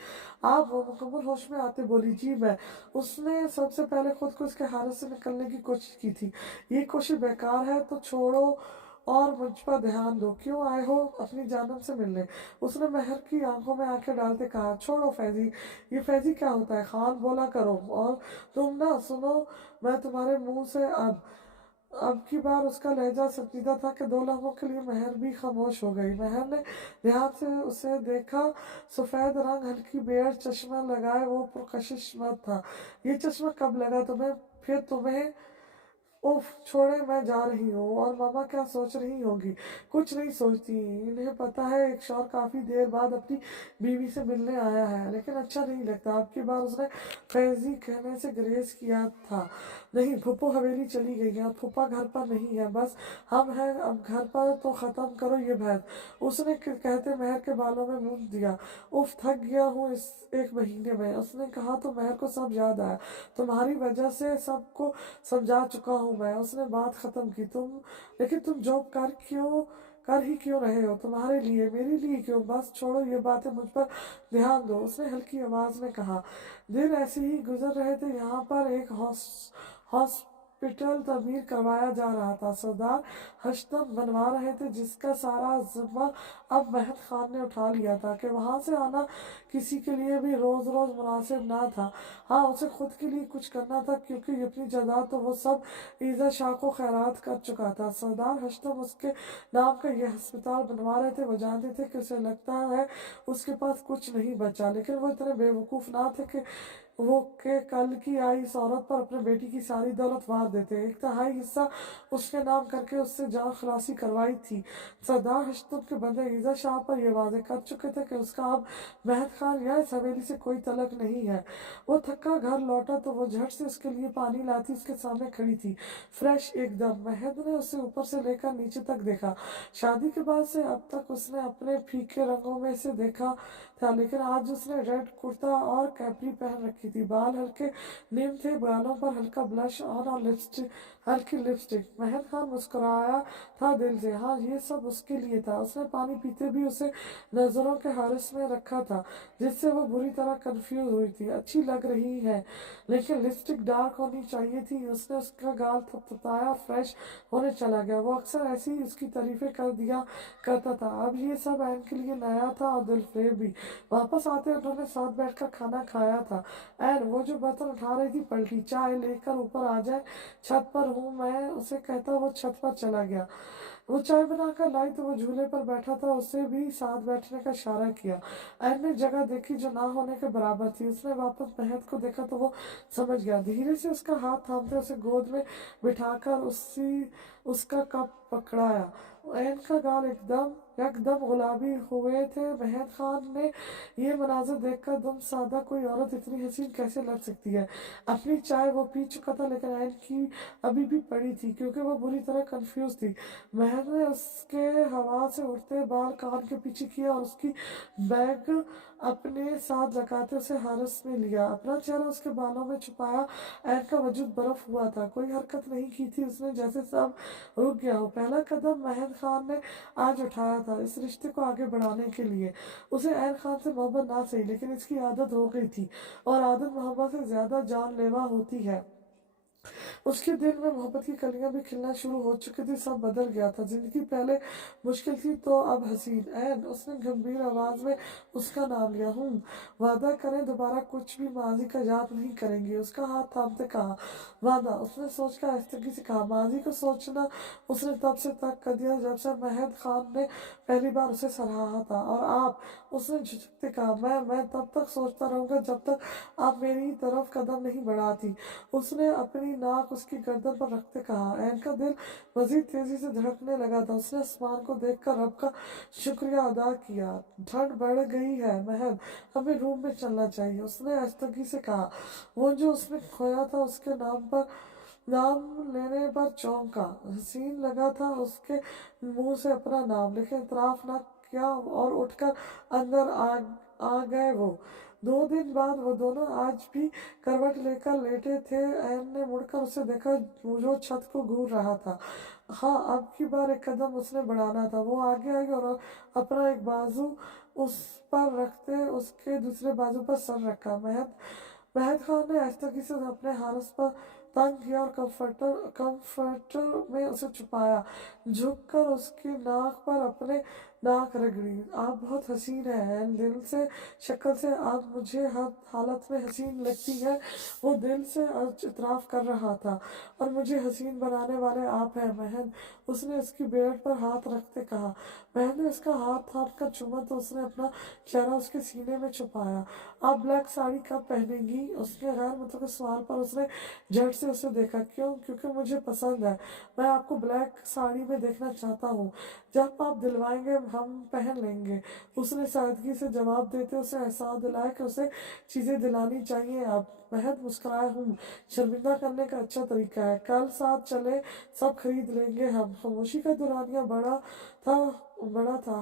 आप, वो मुकम्मल होश में आते बोली, जी मैं। उसने सबसे पहले खुद को उसके हालत से निकलने की कोशिश की थी। ये कोशिश बेकार है तो छोड़ो और मुझ पर ध्यान दो। क्यों आए हो अपनी जानम से मिलने? उसने महर की आंखों में आंखें डालते कहा। छोड़ो फैजी, ये फैजी क्या होता है? खान बोला करो। और तुम ना सुनो, मैं तुम्हारे मुंह से अब की बार उसका लहजा संजीदा था कि 2 लम्हों के लिए महर भी खामोश हो गई। महर ने ध्यान से उसे देखा। सफ़ेद रंग, हल्की बेयर, चश्मा लगाए वो पुरकशिश मर्द था। ये चश्मा कब लगा तुम्हें? फिर तुम्हें? उफ छोड़े, मैं जा रही हूँ। और मामा क्या सोच रही होंगी? कुछ नहीं सोचती। इन्हें पता है एक शौहर काफ़ी देर बाद अपनी बीवी से मिलने आया है, लेकिन अच्छा नहीं लगता। अब की बार उसने फैजी कहने से ग्रेज किया था। नहीं, फूफो हवेली चली गई है, फूफा घर पर नहीं है, बस हम हैं अब घर पर। तो ख़त्म करो ये बहस। उसने कहते महर के बालों में मूंछ दिया। उफ थक गया हूँ इस 1 महीने में। उसने कहा तो महर को सब याद आया। तुम्हारी वजह से सबको समझा चुका हूँ मैं। उसने बात खत्म की। लेकिन तुम जॉब कर ही क्यों रहे हो? तुम्हारे लिए, मेरे लिए क्यों? बस छोड़ो ये बातें, मुझ पर ध्यान दो। उसने हल्की आवाज में कहा। दिन ऐसे ही गुजर रहे थे। यहाँ पर एक हॉस्पिटल तमीर करवाया जा रहा था। सरदार हशतम बनवा रहे थे, जिसका सारा जिम्मा अब महत खान ने उठा लिया था कि वहाँ से आना किसी के लिए भी रोज रोज मुनासिब ना था। हाँ, उसे खुद के लिए कुछ करना था, क्योंकि अपनी जायदाद तो वो सब ईजा शाह को खैरात कर चुका था। सरदार हशतम उसके नाम का ये अस्पताल बनवा रहे थे। वो जानते थे कि उसे लगता है उसके पास कुछ नहीं बचा, लेकिन वो इतने बेवकूफ़ ना थे कि वो के कल की आई इस औरत पर अपने बेटी की सारी दौलत वार देते। 1/3 हिस्सा उसके नाम करके उससे जान खलासी करवाई थी। सरदार हशतम के बंदे ईजा शाह पर यह वाजे कर चुके थे कि उसका अब महद खान या इस हवेली से कोई तलक नहीं है। वो थका घर लौटा तो वो झट से उसके लिए पानी लाती उसके सामने खड़ी थी, फ्रेश एकदम। महद ने उसे ऊपर से लेकर नीचे तक देखा। शादी के बाद से अब तक उसने अपने फीके रंगों में से देखा था, लेकिन आज उसने रेड कुर्ता और कैपरी पहन रखी थी। बाल हल्के निम थे, बालों पर हल्का ब्लश ऑन और हल्की लिपस्टिक। महद खान मुस्कुराया था दिल से। हाँ, ये सब उसके लिए था। उसने पानी पीते भी उसे नजरों के हारिस में रखा था, जिससे वो बुरी तरह कंफ्यूज हुई थी। अच्छी लग रही है, लेकिन लिपस्टिक डार्क होनी चाहिए थी। उसने उसका गाल थपथपाया, फ्रेश होने चला गया। वो अक्सर ऐसी ही उसकी तारीफें कर दिया करता था। अब ये सब एन के लिए नया था और दिलफरेब भी। वापस आते उन्होंने साथ बैठकर खाना खाया था। एन वो जो बर्तन उठा रही थी पलटी। चाय लेकर ऊपर आ जाए, छत पर हूँ मैं, उसे कहता वो छत पर चला गया। वो चाय बनाकर लाई तो वो झूले पर बैठा था, उसे भी साथ बैठने का इशारा किया। एन ने जगह देखी जो ना होने के बराबर थी। उसने वापस महद को देखा तो वो समझ गया। धीरे से उसका हाथ थामते उसे गोद में बिठाकर उसका कप पकड़ाया। एन का गाल एकदम यकदम गुलाबी हुए थे। महद खान ने ये मनाजर देखकर दम साधा, कोई औरत इतनी हसीन कैसे लग सकती है। अपनी चाय वो पी चुका था, लेकिन एन की अभी भी पड़ी थी, क्योंकि वो बुरी तरह कंफ्यूज थी। महद ने उसके हवा से उठते बाल कान के पीछे किया और उसकी बैग अपने साथ लगाते उसे हारस में लिया। अपना चेहरा उसके बालों में छुपाया। एन का वजूद बर्फ हुआ था। कोई हरकत नहीं की थी उसने, जैसे सब रुक गया हो। पहला कदम महद खान ने आज उठाया था इस रिश्ते को आगे बढ़ाने के लिए। उसे एन खान से मोहब्बत ना सही, लेकिन इसकी आदत हो गई थी, और आदत मोहब्बत से ज्यादा जानलेवा होती है। उसके दिल में मोहब्बत की कलियां भी खिलना शुरू हो चुकी थी। सब बदल गया था। जिंदगी पहले मुश्किल थी तो अब हसीन। एन, उसने गंभीर आवाज में उसका नाम लिया। हूँ, वादा करें दोबारा कुछ भी माजी का याद नहीं करेंगे। उसका हाथ थामते कहा। वादा, उसने सोचकर आहिस्तगी से कहा। माजी को सोचना उसने तब से तक कर दिया जब से महद खान ने पहली बार उसे सराहा था। और आप, उसने झिझकते कहा। मैं तब तक सोचता रहूंगा जब तक आप मेरी तरफ कदम नहीं बढ़ाती। उसने अपनी नाक उसकी गर्दन पर रखते कहा। एन का दिल मजीद तेजी से धड़कने लगा था। उसने आसमान को देखकर रब का शुक्रिया अदा किया। ठंड बढ़ गई है महद, हमें रूम में चलना चाहिए, उसने आस्तगी से कहा। वो जो उसने खोया था उसके नाम लेने पर चौंका। हसीन लगा था उसके मुंह से अपना नाम, लेकिन इतराफ न किया और उठकर अंदर आ गए वो। 2 दिन बाद वो दोनों आज भी करवट लेकर लेटे थे। ऐन ने मुड़कर उसे देखा, जो छत को घूर रहा था। हाँ, अब की बार एक कदम उसने बढ़ाना था। वो आगे आई और अपना एक बाजू उस पर रखते उसके दूसरे बाजू पर सर रखा। महद खान ने आहिस्तगी से अपने हारस पर तंग किया और कंफर्टर में उसे छुपाया। झुककर उसकी नाक पर अपने नाक रगड़ी। आप बहुत हसीन हैं, दिल से, शक्ल से आप मुझे हर हालत में हसीन लगती है। वो दिल से इतराफ़ कर रहा था। और मुझे हसीन बनाने वाले आप हैं महन, उसने उसकी बेड़ पर हाथ रखते कहा। महन ने उसका हाथ थाम कर चूमा तो उसने अपना चेहरा उसके सीने में छुपाया। आप ब्लैक साड़ी कब पहनेंगी? उसके गैर मुतवक्किल सवाल पर उसने झट से उसे देखा। क्यों? क्योंकि मुझे पसंद है। मैं आपको ब्लैक साड़ी में देखना चाहता हूँ। जब आप दिलवाएंगे हम पहन लेंगे, उसने सादगी से जवाब देते उसे एहसास दिलाया कि उसे चीज़ें दिलानी चाहिए। अब महज मुस्कुराया। शर्मिंदा करने का अच्छा तरीका है। कल साथ चले, सब खरीद लेंगे हम। खामोशी का दुरानिया बड़ा था।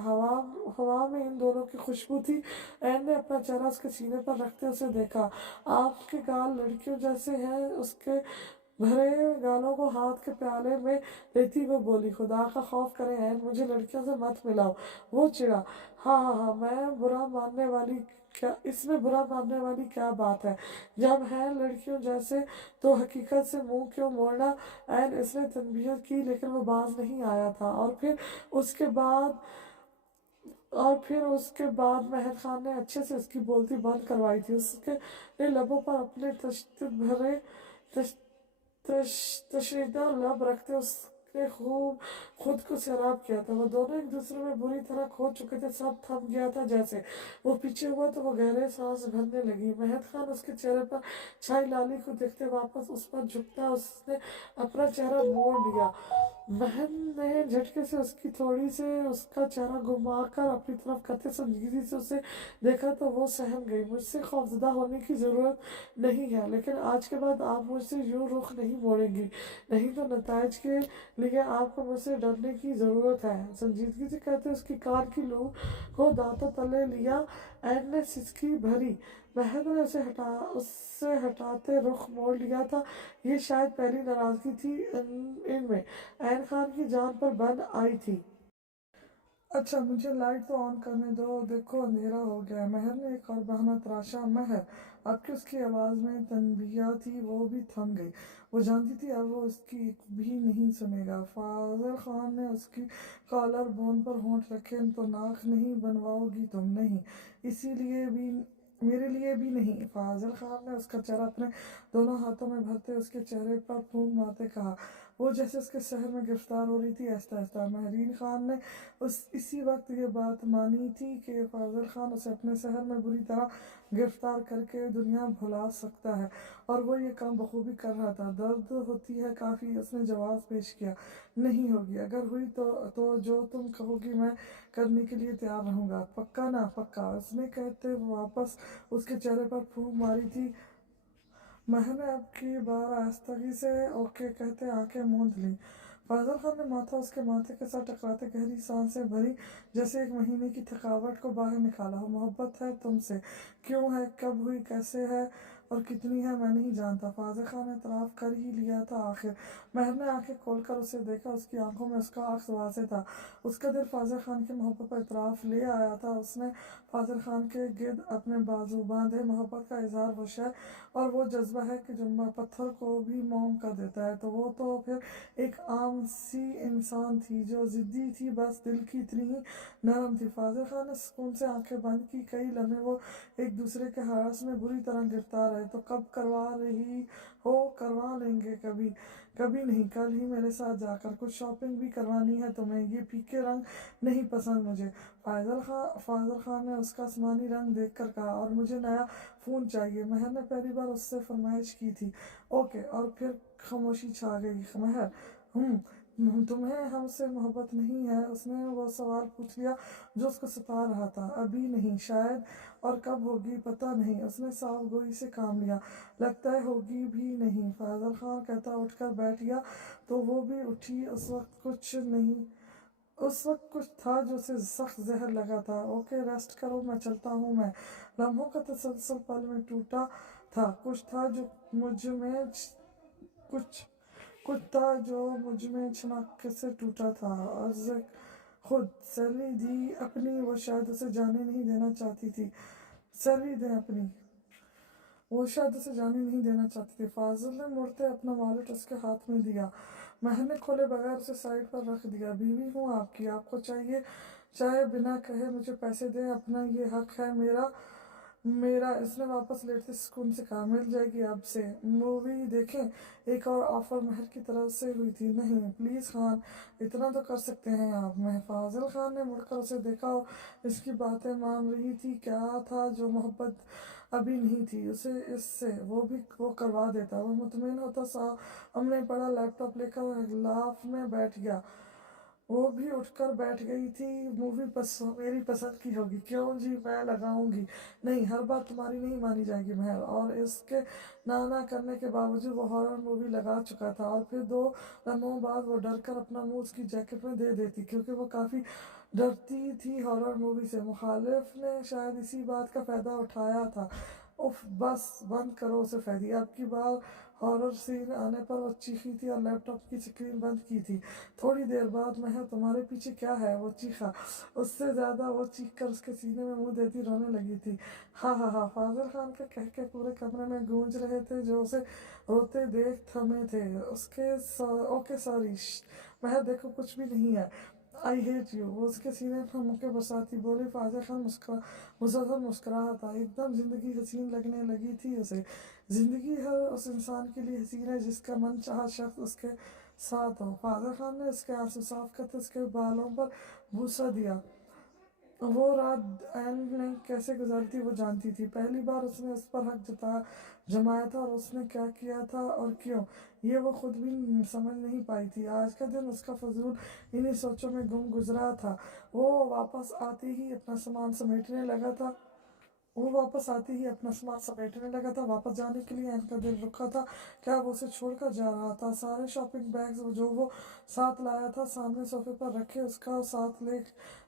हवा में इन दोनों की खुशबू थी। एन ने अपना चेहरा उसके सीने पर रखते उसे देखा। आपके गाल लड़कियों जैसे हैं। उसके भरे गालों को हाथ के प्याले में लेती वो बोली, खुदा का खौफ करे एन, मुझे लड़कियों से मत मिलाओ। वो चिढ़ा। हाँ, मैं बुरा मानने वाली क्या, इसमें बुरा मानने वाली क्या बात है? जब है लड़कियों जैसे तो हकीकत से मुंह क्यों मोड़ना? एन, इसने तनबीह की लेकिन वो बाज नहीं आया था। और फिर उसके बाद महर खान ने अच्छे से उसकी बोलती बंद करवाई थी। उसके ने लबों पर अपने तशद्दुद भरे तशरीदा लब रखते उसने खुद को सैराब किया था। वो दोनों एक दूसरे में बुरी तरह खो चुके थे। सब थम गया था जैसे। वो पीछे हुआ तो वो गहरे सांस भरने लगी। महद खान उसके चेहरे पर छाई लाली को देखते वापस उस पर झुकता उसने अपना चेहरा मोड़ लिया। बहन ने झटके से उसकी थोड़ी से उसका चेहरा घुमाकर अपनी तरफ करते संजीदगी से उसे देखा तो वो सहम गई। मुझसे खौफजदा होने की ज़रूरत नहीं है, लेकिन आज के बाद आप मुझसे यूँ रुख नहीं मोड़ेंगी, नहीं तो नताइज के लिए आपको मुझसे डरने की ज़रूरत है। संजीदगी से कहते उसकी कार की लू को दांतों तले लिया। एन ने सिसकी भरी। महद ने उससे हटाते रुख मोड़ लिया था। ये शायद पहली नाराज़गी थी इनमें। ऐन खान की जान पर बन आई थी। अच्छा, मुझे लाइट तो ऑन करने दो, देखो अंधेरा हो गया है। महर ने एक और बहाना तराशा। महर, अब कि उसकी आवाज़ में तनबिया थी, वो भी थम गई। वो जानती थी अब वो उसकी एक भी नहीं सुनेगा। फाजल खान ने उसकी कॉलर बोन पर होंठ रखे। तो नाक नहीं बनवाओगी तुम? नहीं, इसीलिए भी, मेरे लिए भी नहीं। फाजल खान ने उसका चेहरा अपने दोनों हाथों में भरते उसके चेहरे पर फूंक मारते कहा। वो जैसे उसके शहर में गिरफ्तार हो रही थी आहिस्ता आहिस्ता। महरीन खान ने इसी वक्त ये बात मानी थी कि फाजल खान उसे अपने शहर में बुरी तरह गिरफ्तार करके दुनिया भुला सकता है, और वो ये काम बखूबी कर रहा था। दर्द होती है काफ़ी? उसने जवाब पेश किया। नहीं होगी, अगर हुई तो जो तुम कहोगी मैं करने के लिए तैयार रहूँगा। पक्का ना? पक्का, उसने कहते वापस उसके चेहरे पर फूंक मारी थी। मैंने अब की बार आहिस्तगी से ओके कहते आंखें मूंद लीं। फाजल खान ने माथा उसके माथे के साथ टकराते गहरी सांसें भरी, जैसे एक महीने की थकावट को बाहर निकाला हो। मोहब्बत है तुमसे? क्यों है, कब हुई, कैसे है और कितनी है मैं नहीं जानता। फाजल खान ने इतराफ़ कर ही लिया था आखिर। महर ने आंखें खोलकर उसे देखा। उसकी आंखों में उसका अक्स वाज़ेह था। उसका दिल फाजल खान की मोहब्बत पर इतराफ़ ले आया था। उसने फाजल खान के गिर्द अपने बाजू बांधे। मोहब्बत का इजहार वो शय और वो जज्बा है कि जो पत्थर को भी मोम कर देता है। तो वो तो फिर एक आम सी इंसान थी जो ज़िद्दी थी, बस दिल की इतनी ही नरम थी। फाजिल खान ने सुकून से आंखें बंद की। कई लम्हे वो एक दूसरे के हरास में बुरी तरह गिरफ्तार रहे। तो कब करवा रही हो? करवा लेंगे कभी। कभी नहीं, कल ही मेरे साथ जाकर। कुछ शॉपिंग भी करवानी है तुम्हें? ये फीके रंग नहीं पसंद मुझे। फाजल खान ने उसका आसमानी रंग देखकर कहा। और मुझे नया फ़ोन चाहिए। महर ने पहली बार उससे फरमाइश की थी। ओके। और फिर खामोशी छा गई। महर, तुम्हें हमसे मोहब्बत नहीं है? उसने वो सवाल पूछ लिया जो उसको सता रहा था। अभी नहीं, शायद, और कब होगी पता नहीं। उसने साफ गोई से काम लिया। लगता है होगी भी नहीं। फाजल खान कहता उठकर बैठ गया तो वो भी उठी। उस वक्त कुछ नहीं उस वक्त कुछ था जो उसे सख्त जहर लगा था। ओके रेस्ट करो, मैं चलता हूँ। मैं लम्हों का तसलसल पल में टूटा था। कुछ कुछ था जो मुझ में छनक से टूटा था। और खुद सैलरी दी अपनी, वो शायद उसे जाने नहीं देना चाहती थी। सैलरी दें अपनी, वो शायद उसे जाने नहीं देना चाहती थी। फाजिल ने मुड़ते अपना वॉलेट उसके हाथ में दिया। महर ने खोले बगैर उसे साइड पर रख दिया। बीवी हूँ आपकी, आपको चाहिए चाहे बिना कहे मुझे पैसे दें, अपना ये हक है मेरा मेरा इसने वापस लेटते सुकून से कहा। मिल जाएगी अब से, मूवी देखें। एक और ऑफर महर की तरफ से हुई थी। नहीं प्लीज़ खान, इतना तो कर सकते हैं आप। फाजिल खान ने मुड़कर उसे देखा और इसकी बातें मान रही थी। क्या था जो मोहब्बत अभी नहीं थी उसे इससे, वो करवा देता। वो मुतमईन होता सामने पड़ा लैपटॉप लेकर लाफ में बैठ गया। वो भी उठकर बैठ गई थी। मेरी पसंद की होगी। क्यों जी, मैं लगाऊंगी। नहीं, हर बात तुम्हारी नहीं मानी जाएगी महर। और इसके ना करने के बावजूद वो हॉरर मूवी लगा चुका था। और फिर 2 लम्हों बाद वो डर कर अपना मुंह उसकी जैकेट में दे देती, क्योंकि वो काफ़ी डरती थी हॉरर मूवी से। मुखालिफ ने शायद इसी बात का फ़ायदा उठाया था। उफ बस बंद करो उसे फैदी। अब की बार हॉरर सीन आने पर वो चीखी थी और लैपटॉप की स्क्रीन बंद की थी। थोड़ी देर बाद महर तुम्हारे पीछे क्या है, वो चीखा। उससे ज़्यादा वो चीख कर उसके सीने में मुंह देती रोने लगी थी। हाँ हाँ हाँ, फाजिल खान के कह के पूरे कमरे में गूंज रहे थे, जो उसे रोते देख थमे थे। ओके सॉरी महर, देखो कुछ भी नहीं है। I hate you. वो उसके सीने पर मुक्के बरसाती बोली। फाजिल खान मुसलसल मुस्कुराहा था। एकदम जिंदगी हसीन लगने लगी थी उसे। जिंदगी हर उस इंसान के लिए हसीन है जिसका मन चाहा शख्स उसके साथ हो। फाजिल खान ने उसके आंसू साफ करते उसके बालों पर बूसा दिया। वो रात एन ने कैसे गुजारी थी वो जानती थी। पहली बार उसने उस पर हक जमाया था, और उसने क्या किया था और क्यों, ये वो खुद भी समझ नहीं पाई थी। आज का दिन उसका फजूल इन्हीं सोचों में गुम गुजरा था। वो वापस आते ही अपना सामान समेटने लगा था। वो वापस आते ही अपना सामान समेटने लगा था। वापस जाने के लिए इनका दिल रुका था। क्या वो उसे छोड़कर जा रहा था? सारे शॉपिंग बैग्स जो वो साथ लाया था सामने सोफे पर रखे, उसका साथ ले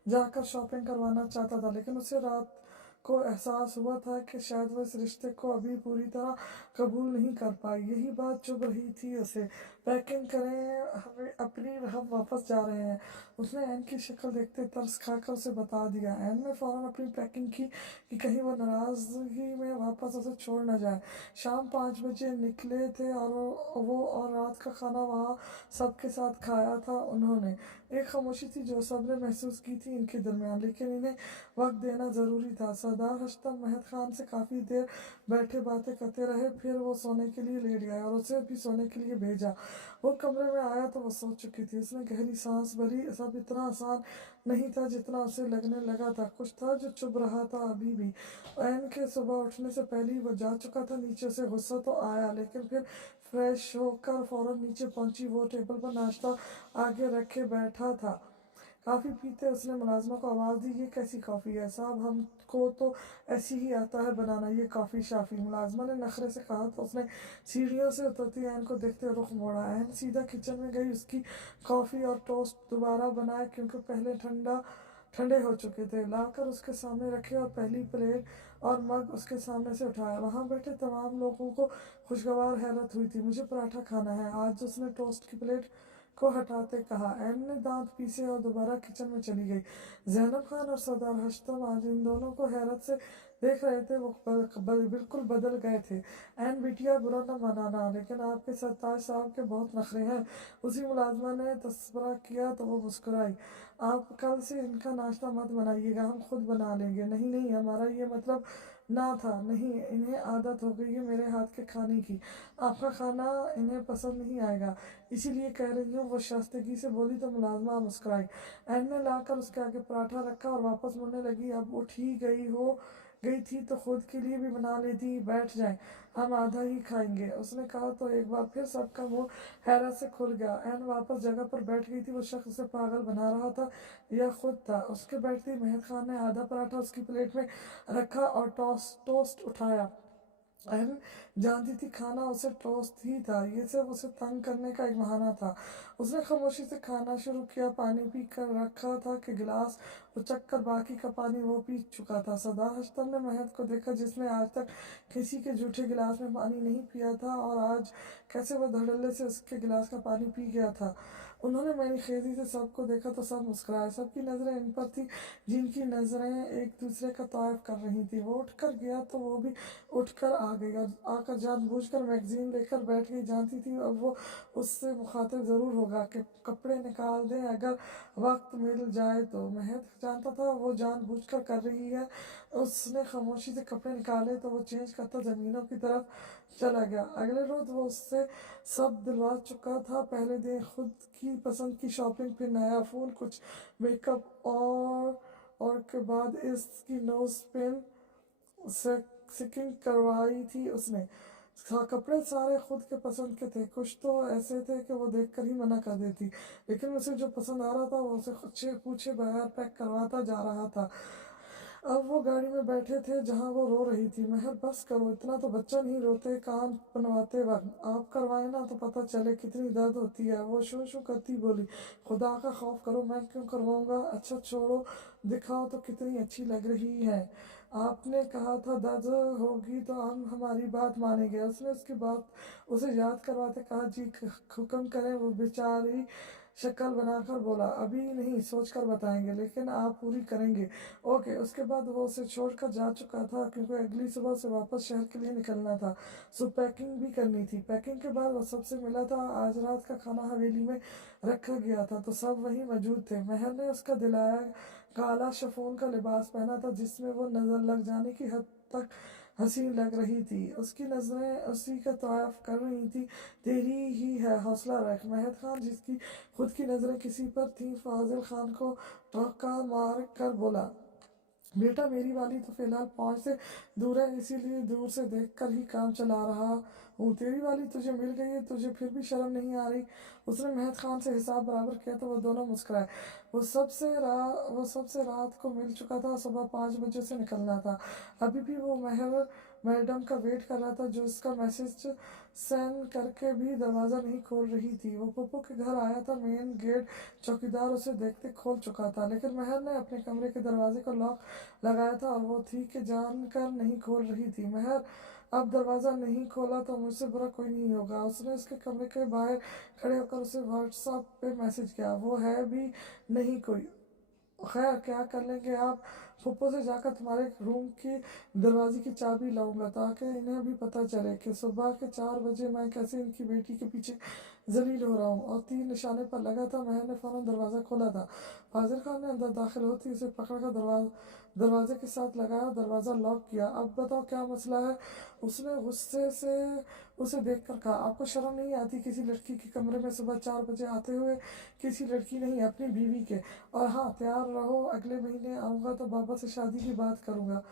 जाकर शॉपिंग करवाना चाहता था। लेकिन उसे रात को एहसास हुआ था कि शायद वो इस रिश्ते को अभी पूरी तरह कबूल नहीं कर पाई। यही बात चुभ रही थी उसे। पैकिंग करें, हम वापस जा रहे हैं। उसने एन की शक्ल देखते तरस खाकर उसे बता दिया। एन ने फौरन अपनी पैकिंग की कि कहीं वो नाराज़गी में वापस उसे छोड़ न जाए। शाम 5 बजे निकले थे, और रात का खाना वहाँ सबके साथ खाया था उन्होंने। एक खामोशी थी जो सबने महसूस की थी इनके दरमियान, लेकिन इन्हें वक्त देना ज़रूरी था। सरदार हश्तम महद खान से काफ़ी देर बैठे बातें करते रहे। फिर वो सोने के लिए लेट गया और उसे भी सोने के लिए भेजा। वो कमरे में आया तो वो सो चुकी थी। उसने गहरी सांस भरी। सब इतना आसान नहीं था जितना उसे लगने लगा था। कुछ था जो चुभ रहा था अभी भी। एन के सुबह उठने से पहले ही वो जा चुका था नीचे। उसे गुस्सा तो आया, लेकिन फिर फ्रेश होकर फौरन नीचे पहुंची। वो टेबल पर नाश्ता आगे रखे बैठा था। काफ़ी पीते उसने मुलाजमा को आवाज़ दी। ये कैसी कॉफ़ी है साहब, हमको तो ऐसी ही आता है बनाना, ये कॉफ़ी शाफ़ी। मुलाजमा ने नखरे से कहा तो उसने सीढ़ियों से उतरती एन को देखते रुख मोड़ा। एन सीधा किचन में गई। उसकी कॉफ़ी और टोस्ट दोबारा बनाए, क्योंकि पहले ठंडे हो चुके थे। लाकर उसके सामने रखे और पहली प्लेट और मग उसके सामने से उठाया। वहाँ बैठे तमाम लोगों को खुशगवार हैरत हुई थी। मुझे पराठा खाना है आज, उसने टोस्ट की प्लेट को हटाते कहा। एन ने दांत पीसे और दोबारा किचन में चली गई। जैनब खान और सरदार हश्तम आज इन दोनों को हैरत से देख रहे थे। वो बिल्कुल बदल गए थे। एन बिटिया, बुरा न मनाना, लेकिन आपके सरताज साहब के बहुत नखरे हैं। उसी मुलाजमा ने तस्वरा किया तो वो मुस्कुराई। आप कल से इनका नाश्ता मत बनाइएगा, हम खुद बना लेंगे। नहीं नहीं, हमारा ये मतलब ना था। नहीं, इन्हें आदत हो गई है मेरे हाथ के खाने की। आपका खाना इन्हें पसंद नहीं आएगा, इसीलिए कह रही हूँ। वो शाइस्तगी से बोली तो मुलाजमा मुस्कुराई। एन ने लाकर उसके आगे पराठा रखा और वापस मुड़ने लगी। अब उठ ही गई थी तो खुद के लिए भी बना लेती। बैठ जाए, हम आधा ही खाएंगे, उसने कहा तो एक बार फिर सबका मुंह हैरत से खुल गया। एन वापस जगह पर बैठ गई थी। वो शख्स उसे पागल बना रहा था या खुद था। उसके बैठते ही महद खान ने आधा पराठा उसकी प्लेट में रखा और टोस्ट उठाया। एन जानती थी खाना उसे टोस्ट ही था, ये सिर्फ उसे तंग करने का एक बहाना था। उसने खामोशी से खाना शुरू किया, पानी पी कर रखा था कि गिलास उचक कर बाकी का पानी वो पी चुका था। सरदार अशरफ ने महक को देखा, जिसने आज तक किसी के जूठे गिलास में पानी नहीं पिया था, और आज कैसे वो धड़ल्ले से उसके गिलास का पानी पी गया था। उन्होंने मैंने खेजी से सबको देखा तो सब मुस्कुराए। सबकी नज़रें इन पर थी, जिनकी नज़रें एक दूसरे का तारीफ कर रही थी। वो उठकर गया तो वो भी उठकर आ गई, और आकर जानबूझकर मैगजीन लेकर बैठ गई। जानती थी अब वो उससे मुखातिब ज़रूर होगा कि कपड़े निकाल दें अगर वक्त मिल जाए तो। महक जानता था वो जानबूझकर कर रही है। उसने खामोशी से कपड़े निकाले तो वो चेंज करता ज़मीनों की तरफ चला गया। अगले रोज़ वो उससे सब दिलवा चुका था। पहले दिन खुद की पसंद की शॉपिंग, फिर नया फ़ोन, कुछ मेकअप, और के बाद इसकी नोज पिन सिकिंग करवाई थी उसने। कपड़े सारे खुद के पसंद के थे, कुछ तो ऐसे थे कि वो देखकर ही मना कर देती, लेकिन उसे जो पसंद आ रहा था वो उसे खुद से पूछे बगैर पैक करवाता जा रहा था। अब वो गाड़ी में बैठे थे जहां वो रो रही थी। महर बस करो, इतना तो बच्चा नहीं रोते कान बनवाते वक्त, आप करवाए ना तो पता चले कितनी दर्द होती है। वो शू शू करती बोली, खुदा का खौफ करो, मैं क्यों करवाऊंगा। अच्छा छोड़ो, दिखाओ तो कितनी अच्छी लग रही है। आपने कहा था दर्द होगी तो हम हमारी बात मानेंगे। उसने उसकी बात उसे याद करवाते कहा, जी हुक्म करें। वो बेचारी शक्ल बनाकर बोला, अभी नहीं, सोच कर बताएंगे, लेकिन आप पूरी करेंगे। ओके। उसके बाद वो उसे छोड़कर जा चुका था, क्योंकि अगली सुबह से वापस शहर के लिए निकलना था। सो पैकिंग भी करनी थी। पैकिंग के बाद वो सबसे मिला था। आज रात का खाना हवेली में रखा गया था तो सब वहीं मौजूद थे। महर ने उसका दिलाया काला शिफॉन का लिबास पहना था, जिसमें वो नजर लग जाने की हद तक हसीन लग रही थी। उसकी नजरें उसी का तारीफ कर रही थी, तेरी ही है, हौसला रख। महद खान, जिसकी खुद की नजरें किसी पर थी, फाजिल खान को टोका मार कर बोला, बेटा मेरी वाली तो फिलहाल पहुंच से दूर है, इसीलिए दूर से देखकर ही काम चला रहा हूँ। तेरी वाली तुझे मिल गई है, तुझे फिर भी शर्म नहीं आ रही। उसने महद खान से हिसाब बराबर किया तो वो दोनों मुस्कुराए। वो सबसे रात को मिल चुका था, सुबह 5 बजे से निकलना था। अभी भी वो महर मैडम का वेट कर रहा था, जो उसका मैसेज सेंड करके भी दरवाज़ा नहीं खोल रही थी। वो पप्पू के घर आया था, मेन गेट चौकीदार उसे देखते खोल चुका था, लेकिन महर ने अपने कमरे के दरवाजे को लॉक लगाया था, और वो थी कि जानकर नहीं खोल रही थी। महर अब दरवाज़ा नहीं खोला तो मुझसे बुरा कोई नहीं होगा। उसने उसके कमरे के बाहर खड़े होकर उसे व्हाट्सएप पे मैसेज किया, वो है भी नहीं कोई। खैर क्या कर लेंगे आप। फुप्पो से जाकर तुम्हारे रूम की दरवाजे की चाबी लाऊंगा, ताकि इन्हें भी पता चले कि सुबह के 4 बजे मैं कैसे इनकी बेटी के पीछे जलील हो रहा हूँ। और तीर निशाने पर लगा था। महर ने फौरन दरवाज़ा खोला था। फाजिल खान ने अंदर दाखिल होती उसे पकड़कर दरवाजे के साथ लगाया, दरवाज़ा लॉक किया। अब बताओ क्या मसला है, उसने गुस्से से उसे देखकर कहा। आपको शर्म नहीं आती किसी लड़की के कमरे में सुबह 4 बजे आते हुए। किसी लड़की नहीं, अपनी बीवी के। और हाँ, तैयार रहो, अगले महीने आऊँगा तो बाबा से शादी की बात करूँगा।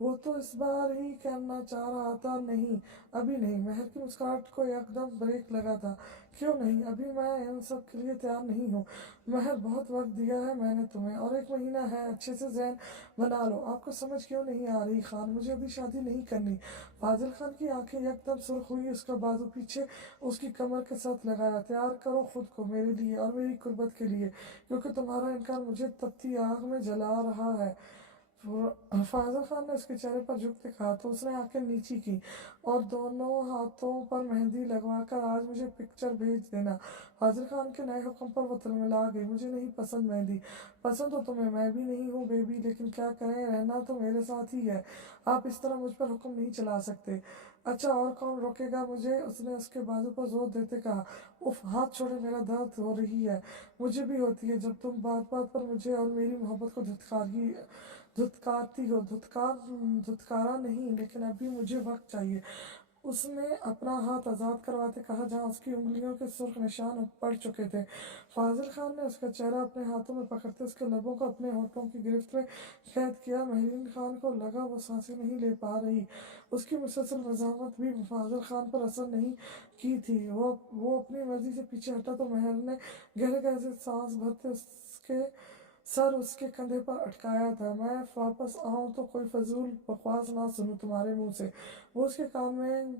वो तो इस बार ही करना चाह रहा था। नहीं, अभी नहीं। महर की मुस्कुराहट को एकदम ब्रेक लगा था। क्यों नहीं, अभी मैं इन सब के लिए तैयार नहीं हूँ। महर बहुत वक्त दिया है मैंने तुम्हें, और 1 महीना है, अच्छे से जहन बना लो। आपको समझ क्यों नहीं आ रही खान, मुझे अभी शादी नहीं करनी। फाजिल खान की आंखें एकदम सुर्ख हुई। उसका बाजू पीछे उसकी कमर के साथ लगाया। तैयार करो खुद को मेरे लिए और मेरी कुर्बत के लिए, क्योंकि तुम्हारा इनकार मुझे तपती आग में जला रहा है। फाजिल खान ने उसके चेहरे पर झुकते कहा तो उसने आंखें नीची की, और दोनों हाथों पर मेहंदी लगवाकर, आज मुझे पिक्चर भेज देना। फाजिल खान के नए हुक्म पर वो तिलमिला गई। मुझे नहीं पसंद मेहंदी। पसंद तो तुम्हें मैं भी नहीं हूँ बेबी, लेकिन क्या करें, रहना तो मेरे साथ ही है। आप इस तरह मुझ पर हुक्म नहीं चला सकते। अच्छा, और कौन रोकेगा मुझे, उसने उसके बाजू पर जोर देते कहा। उफ, हाथ छोड़े, मेरा दर्द हो रही है। मुझे भी होती है जब तुम बात बात पर मुझे और मेरी मोहब्बत को धुतकारती हो। धुतकारा नहीं, लेकिन अभी मुझे वक्त चाहिए। उसने अपना हाथ आज़ाद करवाते कहा, जहाँ उसकी उंगलियों के सुर्ख निशान पड़ चुके थे। फाजिल खान ने उसका चेहरा अपने हाथों में पकड़ते उसके लबों को अपने होठों की गिरफ्त में कैद किया। महरीन खान को लगा वो सांसें नहीं ले पा रही। उसकी मुसलसल मज़ाहमत भी फाजिल खान पर असर नहीं की थी। वो अपनी मर्जी से पीछे हटा तो महर ने गहरे गहरे से सांस भरते उसके सर उसके कंधे पर अटकाया था। मैं वापस आऊँ तो कोई फजूल बकवास ना सुनूं तुम्हारे मुंह से। वो उसके कान में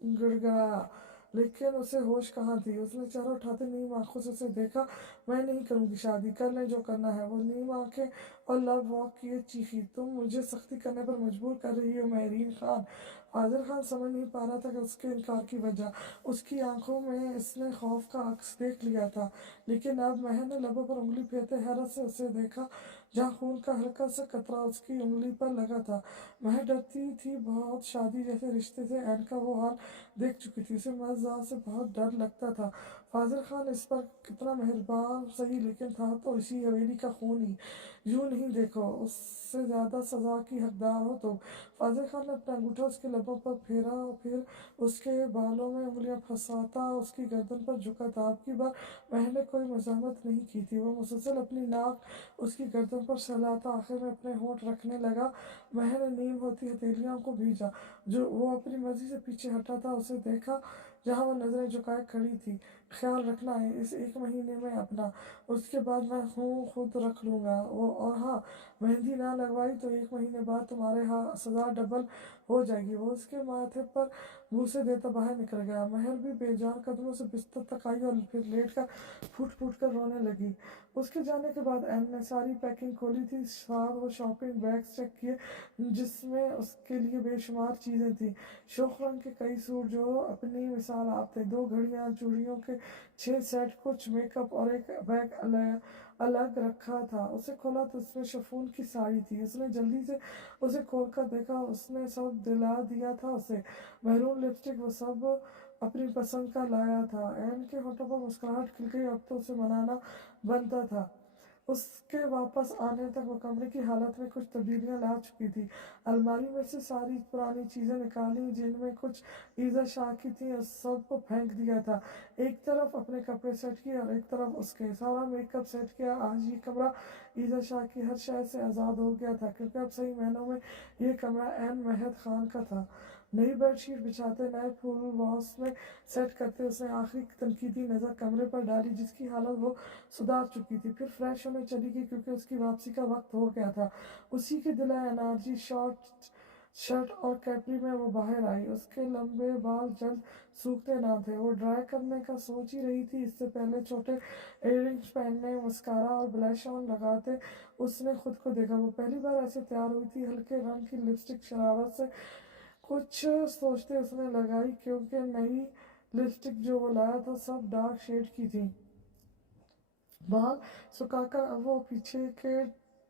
गिड़गिड़ाया, लेकिन उसे होश कहाँ थी। उसने चेहरा उठाते नीम आंखों से उसे देखा। मैं नहीं करूँगी शादी, कर लें जो करना है। वो नीम आंखें और लब वॉक किए चीखी, तुम मुझे सख्ती करने पर मजबूर कर रही हो महरीन खान। फाजिल खान समझ नहीं पा रहा था कि उसके इनकार की वजह। उसकी आंखों में इसने खौफ का अक्स देख लिया था, लेकिन अब महर ने लबों पर उंगली फेरते हैरत से उसे देखा, जहाँ खून का हल्का सा कतरा उसकी उंगली पर लगा था। महर डरती थी बहुत, शादी जैसे रिश्ते से ऐन का वो हाल देख चुकी थी। उसे मर्द से बहुत डर लगता था। फाजिल खान इस पर कितना मेहरबान सही, लेकिन था तो इसी हवेली का खून ही। यूं नहीं देखो, उससे ज्यादा सजा की हकदार हो तो। फाजिल खान ने अपना अंगूठा उसके लबों पर फेरा, फिर उसके बालों में उंगलियां फंसाता उसकी गर्दन पर झुका था। अब की बार महर ने कोई मजामत नहीं की थी। वो मुसलसल अपनी नाक उसकी गर्दन पर सहलाता आखिर में अपने होंठ रखने लगा। महर ने नीम होती हथेलियों को भीजा, जो वो अपनी मर्जी से पीछे हटा था। उसे देखा जहाँ वो नजरें झुकाए खड़ी थी। ख्याल रखना है इस 1 महीने में अपना, उसके बाद मैं हूँ खुद रख लूँगा वो। और हाँ, मेहंदी ना लगवाई तो 1 महीने बाद तुम्हारे यहाँ सज़ा डबल हो जाएगी। वो उसके माथे पर बूसे देता बाहर निकल गया। महर भी बेजान कदमों से बिस्तर तक आई और फिर लेट कर फूट फूट कर रोने लगी। उसके जाने के बाद एन ने सारी पैकिंग खोली थी, साथ वो शॉपिंग बैग्स चेक किए जिसमें उसके लिए बेशुमार चीज़ें थीं। शोख रंग के कई सूट जो अपनी मिसाल आप थे, 2 घड़ियां, चूड़ियों के 6 सेट, कुछ मेकअप और एक बैग अलग रखा था। उसे खोला तो उसमें शिफॉन की साड़ी थी। उसने जल्दी से उसे खोलकर देखा, उसने सब दिला दिया था उसे। मैरून लिपस्टिक वो सब अपनी पसंद का लाया था। एन के होठों पर मुस्कुराहट खिल गई, अब तो उसे मनाना बनता था। उसके वापस आने तक वो कमरे की हालत में कुछ तब्दीलियां ला चुकी थी। अलमारी में से सारी पुरानी चीज़ें निकाली, जिनमें कुछ ईज़ा शाह की थी, और सब को फेंक दिया था। एक तरफ अपने कपड़े सेट किए और एक तरफ उसके, सारा मेकअप सेट किया। आज ये कमरा ईज़ा शाह की हर शय से आज़ाद हो गया था, क्योंकि अब सही मायनों में ये कमरा एन महद खान का था। नई बेडशीट बिछाते, नए फूल वॉस में सेट करते उसने आखिरी तनकीदी नज़र कमरे पर डाली, जिसकी हालत वो सुधार चुकी थी। फिर फ्रेश होने चली गई, क्योंकि उसकी वापसी का वक्त हो गया था। उसी की दिला एनर्जी शॉर्ट शर्ट और कैपरी में वो बाहर आई। उसके लंबे बाल जल्द सूखते ना थे। वो ड्राई करने का सोच ही रही थी, इससे पहले छोटे इयररिंग्स पहनने, मस्कारा और ब्लश ऑन लगाते उसने खुद को देखा। वो पहली बार ऐसे तैयार हुई थी। हल्के रंग की लिपस्टिक शरारत से कुछ सोचते उसने लगाई, क्योंकि नई लिपस्टिक जो वो लाया था सब डार्क शेड की थी। बाल सुखाकर अब वो पीछे के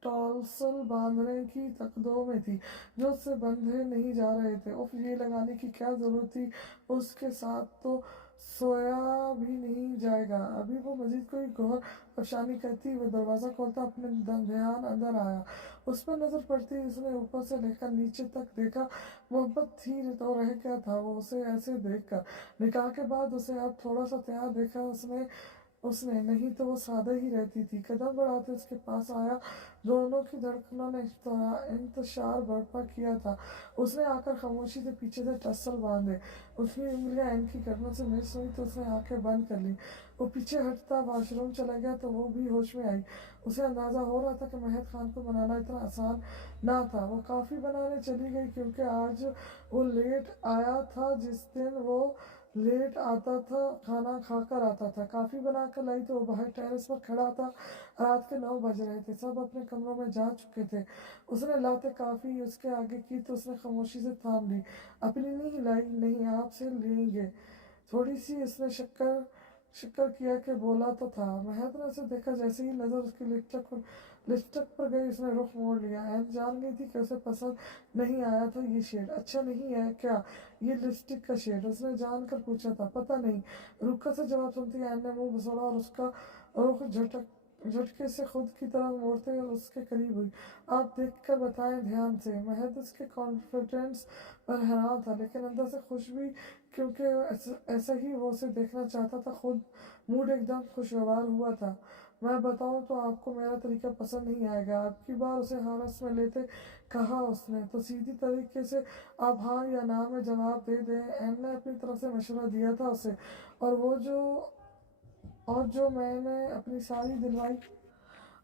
टॉल्सल बांधने की तकदो में थी, जो उससे बंधे नहीं जा रहे थे। उफ, ये लगाने की क्या जरूरत थी, उसके साथ तो सोया भी नहीं जाएगा। अभी वो मजीद कोई गौर अफसानी करती, वो दरवाज़ा खोलता, अपने ध्यान अंदर आया। उस पर नज़र पड़ती उसने ऊपर से लेकर नीचे तक देखा। मोहब्बत थी तो रह क्या था वो उसे ऐसे देखकर। निकाह के बाद उसे अब थोड़ा सा तैयार देखा उसने उसने नहीं तो वो सादा ही रहती थी। कदम बढ़ाते उसके पास आया। दोनों की धड़कनों ने इंतशार बर्पा किया था। उसने आकर खामोशी से पीछे से टसल बांधे। उसकी उंगलियां इनकी गर्दन से मिस हुई तो उसने आंखें बंद कर ली। वो पीछे हटता वॉशरूम चला गया तो वो भी होश में आई। उसे अंदाजा हो रहा था कि महद खान को मनाना इतना आसान ना था। वो काफ़ी बनाने चली गई, क्योंकि आज वो लेट आया था। जिस दिन वो लेट आता था, खाना खाकर आता था। काफ़ी बनाकर लाई तो वो बाहर टेरेस पर खड़ा था। रात के 9 बज रहे थे, सब अपने कमरों में जा चुके थे। उसने लाते काफ़ी उसके आगे की तो उसने खामोशी से थाम ली। अपनी नहीं लाई, नहीं आपसे लेंगे। थोड़ी सी उसने शक्कर किया कि बोला तो था। महक ने उसे देखा, जैसे ही नज़र उसकी लिपस्टिक पर गई उसने रुख मोड़ लिया। एन जान गई थी कि उसे पसंद नहीं आया था ये शेड। अच्छा नहीं है क्या ये लिपस्टिक का शेड, उसने जान कर पूछा था। पता नहीं, रुका से जवाब सुनती एन ने मुंह घुसोड़ा और उसका रुख झटके से खुद की तरफ मोड़ते हुए उसके करीब हुई। आप देख कर बताएं ध्यान से। महद उसके कॉन्फिडेंस पर हैरान था, लेकिन अंदर से खुश भी, क्योंकि ऐसा ही वो उसे देखना चाहता था। खुद मूड एकदम खुशगवार हुआ था। मैं बताऊं तो आपको मेरा तरीका पसंद नहीं आएगा। अब की बार उसे हारस में लेते कहा उसने तो सीधी तरीके से आप हाँ या ना में जवाब दे दें। एन ने अपनी तरफ से मशवरा दिया था उसे, और जो मैंने अपनी सारी दिलवाई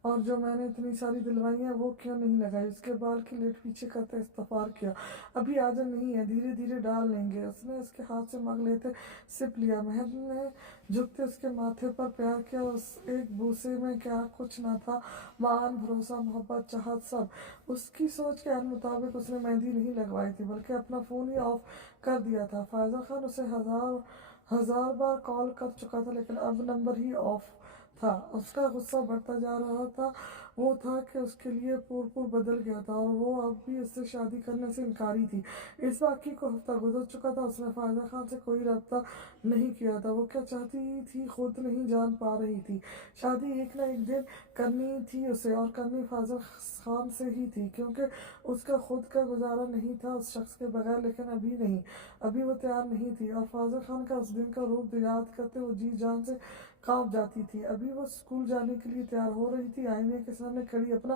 اور جو میں نے اتنی ساری دلوائی ہیں وہ کیوں نہیں لگائی، اس کے بال کی لیٹ پیچھے کرتے استغفار کیا، ابھی عادت نہیں ہے، دھیرے دھیرے ڈال لیں گے۔ اس نے اس کے ہاتھ سے مگ لیتے سپ لیا، مہر نے جھکتے اس کے ماتھے پر پیار کیا، اس ایک بوسے میں کیا کچھ نہ تھا، مان، بھروسہ، محبت، چاہت، سب۔ اس کی سوچ کے مطابق اس نے مہندی نہیں لگوائی تھی بلکہ اپنا فون ہی آف کر دیا تھا۔ فائزہ خان اسے ہزار بار کال کر چکا تھا لیکن اب نمبر ہی آف تھا۔ اس کا غصہ بڑھتا جا رہا تھا، وہ تھا کہ اس کے لیے پور بدل گیا تھا اور وہ اب بھی اس سے شادی کرنے سے انکاری تھی۔ اس واقعے کو ہفتہ گزر چکا تھا، اس نے فائزہ خان سے کوئی رابطہ نہیں کیا تھا، وہ کیا چاہتی تھی خود نہیں جان پا رہی تھی۔ شادی ایک نہ ایک دن کرنی تھی اسے، اور کرنی فائزہ خان سے ہی تھی، کیونکہ اس کا خود کا گزارا نہیں تھا اس شخص کے بغیر، لیکن ابھی نہیں، ابھی وہ تیار نہیں تھی۔ اور فائزہ خان کا اس دن کا روپ یاد کرتے وہ جی جان سے کانپ جاتی تھی۔ ابھی وہ اسکول جانے کے لیے تیار ہو رہی تھی، آئینے کے سامنے کھڑی اپنا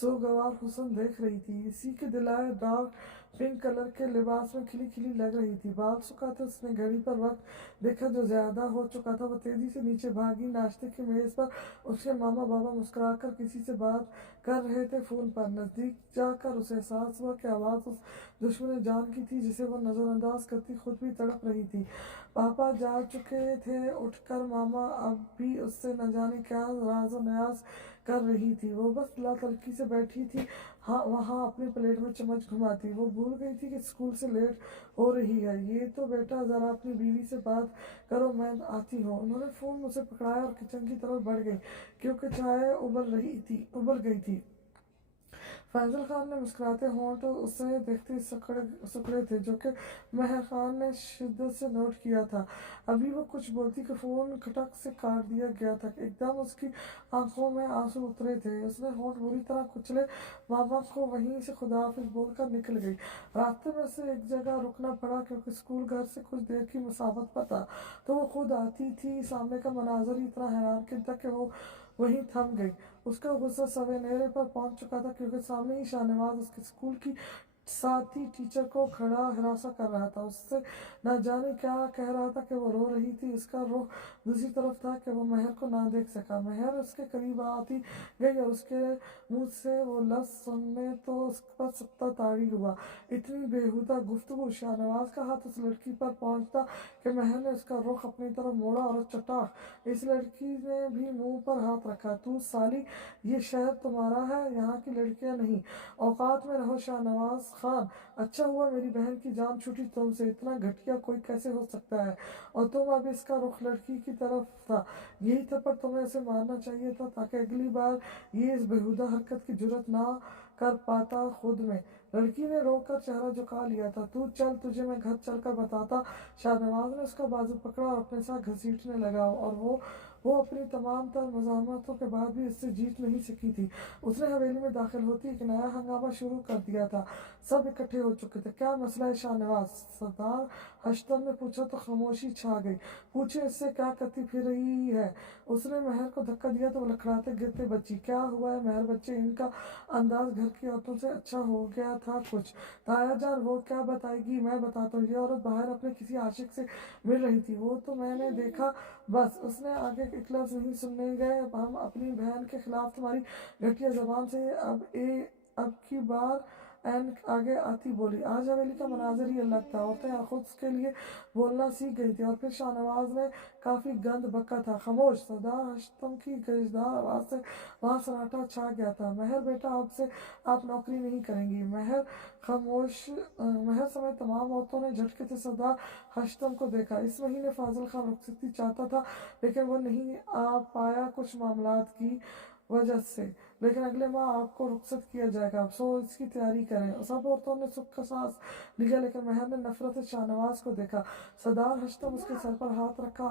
سوگوار حسن دیکھ رہی تھی، اسی کے دلائے ڈارک پنک کلر کے لباس میں کھلی کھلی لگ رہی تھی۔ بال سکھاتے اس نے گھڑی پر وقت دیکھا جو زیادہ ہو چکا تھا، وہ تیزی سے نیچے بھاگی، ناشتے کی میز پر اس کے ماما بابا مسکرا کر کسی سے بات کر رہے تھے فون پر۔ نزدیک جا کر اسے احساس ہوا کہ آواز اس دشمن جان کی تھی جسے وہ نظر انداز کرتی خود بھی تڑپ رہی تھی۔ پاپا جا چکے تھے اٹھ کر، ماما اب بھی اس سے نہ جانے کیا راز و نیاز کر رہی تھی، وہ بس لاتلکی سے بیٹھی تھی وہاں اپنی پلیٹ میں چمچ گھماتی۔ وہ بھول گئی تھی کہ اسکول سے لیٹ ہو رہی ہے۔ یہ تو بیٹا ذرا اپنی بیوی سے بات کرو، میں آتی ہوں۔ انہوں نے فون مجھ سے پکڑایا اور کچن کی طرف بڑھ گئی کیونکہ چائے ابل گئی تھی۔ فیضل خان نے مسکراتے ہونٹ اسے دیکھتے سکڑے تھے، جو کہ مہر خان نے شدت سے نوٹ کیا تھا۔ ابھی وہ کچھ بولتی کہ فون کھٹک سے کاٹ دیا گیا تھا۔ ایک دم اس کی آنکھوں میں آنسو اترے تھے، اس نے ہونٹ بری طرح کچلے، ماما کو وہیں سے خدا حافظ بول کر نکل گئی۔ راستے میں اسے ایک جگہ رکنا پڑا کیونکہ اسکول گھر سے کچھ دیر کی مسافت پر تھا، تو وہ خود آتی تھی۔ سامنے کا مناظر ہی اتنا حیران کن تھا کہ وہ وہیں تھم گئی۔ اس کا غصہ سویرے پر پہنچ چکا تھا کیونکہ سامنے ہی شاہنواز اس کے اسکول کی ساتھی ٹیچر کو کھڑا ہراساں کر رہا تھا، اس سے نہ جانے کیا کہہ رہا تھا کہ وہ رو رہی تھی۔ اس کا رخ دوسری طرف تھا کہ وہ مہر کو نہ دیکھ سکا۔ مہر اس کے قریب آتی گئی اور اس کے منہ سے وہ لفظ سننے تو اس پر ستا طاری ہوا، اتنی بیہودہ گفتگو۔ شاہنواز کا ہاتھ اس لڑکی پر پہنچتا کہ مہر نے اس کا رخ اپنی طرف موڑا اور چٹاک اس لڑکی نے بھی منہ پر ہاتھ رکھا۔ تو سالی، یہ شہر تمہارا ہے، یہاں کی لڑکیاں نہیں، اوقات میں رہو۔ شاہنواز خان، اچھا ہوا میری بہن کی جان چھوٹی تم سے، اتنا گھٹیا کوئی کیسے ہو سکتا ہے؟ اور تم اب اس کا رخ لڑکی کی طرف تھا، یہی تھپڑ تمہیں اسے مارنا چاہیے تھا تاکہ اگلی بار یہ اس بےہودہ حرکت کی جرات نہ کر پاتا خود میں۔ لڑکی نے رو کر چہرہ جھکا لیا تھا۔ تو چل، تجھے میں گھر چل کر بتاتا۔ شاہنواز نے اس کا بازو پکڑا اور اپنے ساتھ گھسیٹنے لگا، اور وہ اپنی تمام تر مزاحمتوں کے بعد بھی اس سے جیت نہیں سکی تھی۔ اس نے حویلی میں داخل ہوتی ایک نیا ہنگامہ شروع کر دیا تھا، سب اکٹھے ہو چکے تھے۔ کیا مسئلہ ہے شاہنواز؟ سردار اشتم نے پوچھا تو خاموشی چھا گئی۔ پوچھیں اس سے کیا کرتی پھر رہی ہے؟ اس نے مہر کو دھکا دیا تو وہ لکڑاتے گرتے بچی۔ کیا ہوا ہے مہر بچے؟ ان کا انداز گھر کی عورتوں سے اچھا ہو گیا تھا کچھ۔ تایا جان، وہ کیا بتائے گی؟ میں بتاتا ہوں۔ یہ عورت باہر اپنے کسی عاشق سے مل رہی تھی، وہ تو میں نے دیکھا۔ بس، اس نے آگے ایک لفظ نہیں سننے گئے۔ ہم اپنی بہن کے خلاف تمہاری گھٹیا زبان سے اب کی بار این آگے آتی بولی۔ آج حویلی کا مناظر ہی الگ تھا، عورتیں خود کے لیے بولنا سیکھ گئی تھیں۔ اور پھر شاہنواز میں کافی گند بکا تھا۔ خاموش! سردار اشتم کی گرجدار آواز سے وہاں سناٹا چھا گیا تھا۔ مہر بیٹا، اب سے آپ نوکری نہیں کریں گی۔ مہر سمیت تمام عورتوں نے جھٹکے سے سردار اشتم کو دیکھا۔ اس مہینے فاضل خان رخصتی چاہتا تھا لیکن وہ نہیں آ پایا کچھ معاملات کی وجہ سے، لیکن اگلے ماہ آپ کو رخصت کیا جائے گا، سو اس کی تیاری کریں۔ سب عورتوں نے سکھ کا سانس لیا لیکن مہر نے نفرت سے شاہنواز کو دیکھا۔ سردار اشتم اس کے سر پر ہاتھ رکھا۔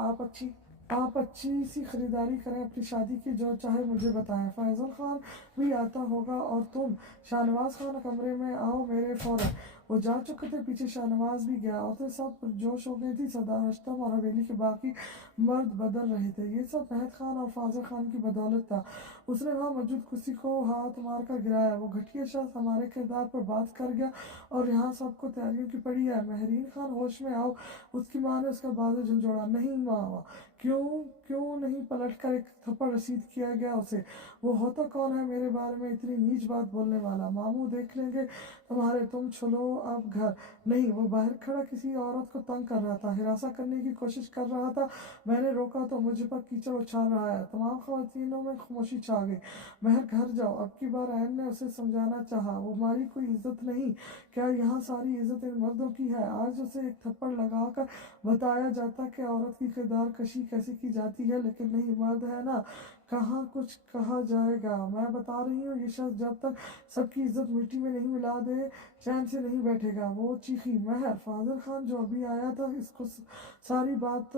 آپ اچھی سی خریداری کریں اپنی شادی کی، جو چاہے مجھے بتائیں۔ فیضل خان بھی آتا ہوگا اور تم؟ شاہنواز خان، کمرے میں آؤ میرے فوراً۔ وہ جا چکے تھے، پیچھے شاہنواز بھی گیا۔ عورتیں سب پرجوش ہو گئی تھیں۔ سردار اشتم اور حویلی کے باقی مرد بدل رہے تھے۔ یہ سب مہر خان اور فاضل خان کی بدولت تھا۔ اس نے وہاں موجود کرسی کو ہاتھ مار کر گرایا۔ وہ گھٹیا شخص ہمارے کردار پر بات کر گیا اور یہاں سب کو تیاریوں کی پڑی ہے۔ مہرین خان، ہوش میں آؤ! اس کی ماں نے اس کا بازو جھنجھوڑا۔ نہیں ماما، क्यों नहीं पलट कर एक थप्पड़ रसीद किया गया उसे। वो होता कौन है मेरे बारे में इतनी नीच बात बोलने वाला। मामू देख लेंगे तुम्हारे, तुम चलो अब घर। नहीं, वो बाहर खड़ा किसी औरत को तंग कर रहा था, हिरासा करने की कोशिश कर रहा था। मैंने रोका तो मुझ पर कीचड़ उछाल रहा है। तमाम ख़वातीनों में खामोशी छा गई। महर घर जाओ। अब की बार ऐन ने उसे समझाना चाहा, वो हमारी कोई इज्जत नहीं। क्या यहाँ सारी इज्जत इन मर्दों की है? आज उसे एक थप्पड़ लगा कर बताया जाता कि औरत की किरदार कशी कैसे की जाती है, लेकिन नहीं, मर्द है ना, कहाँ कुछ कहा जाएगा। मैं बता रही हूँ, ये शख्स जब तक सबकी इज्जत मिट्टी में नहीं मिला दे चैन से नहीं बैठेगा। वो चीखी। महर, फाजिल खान जो अभी आया था, इसको सारी बात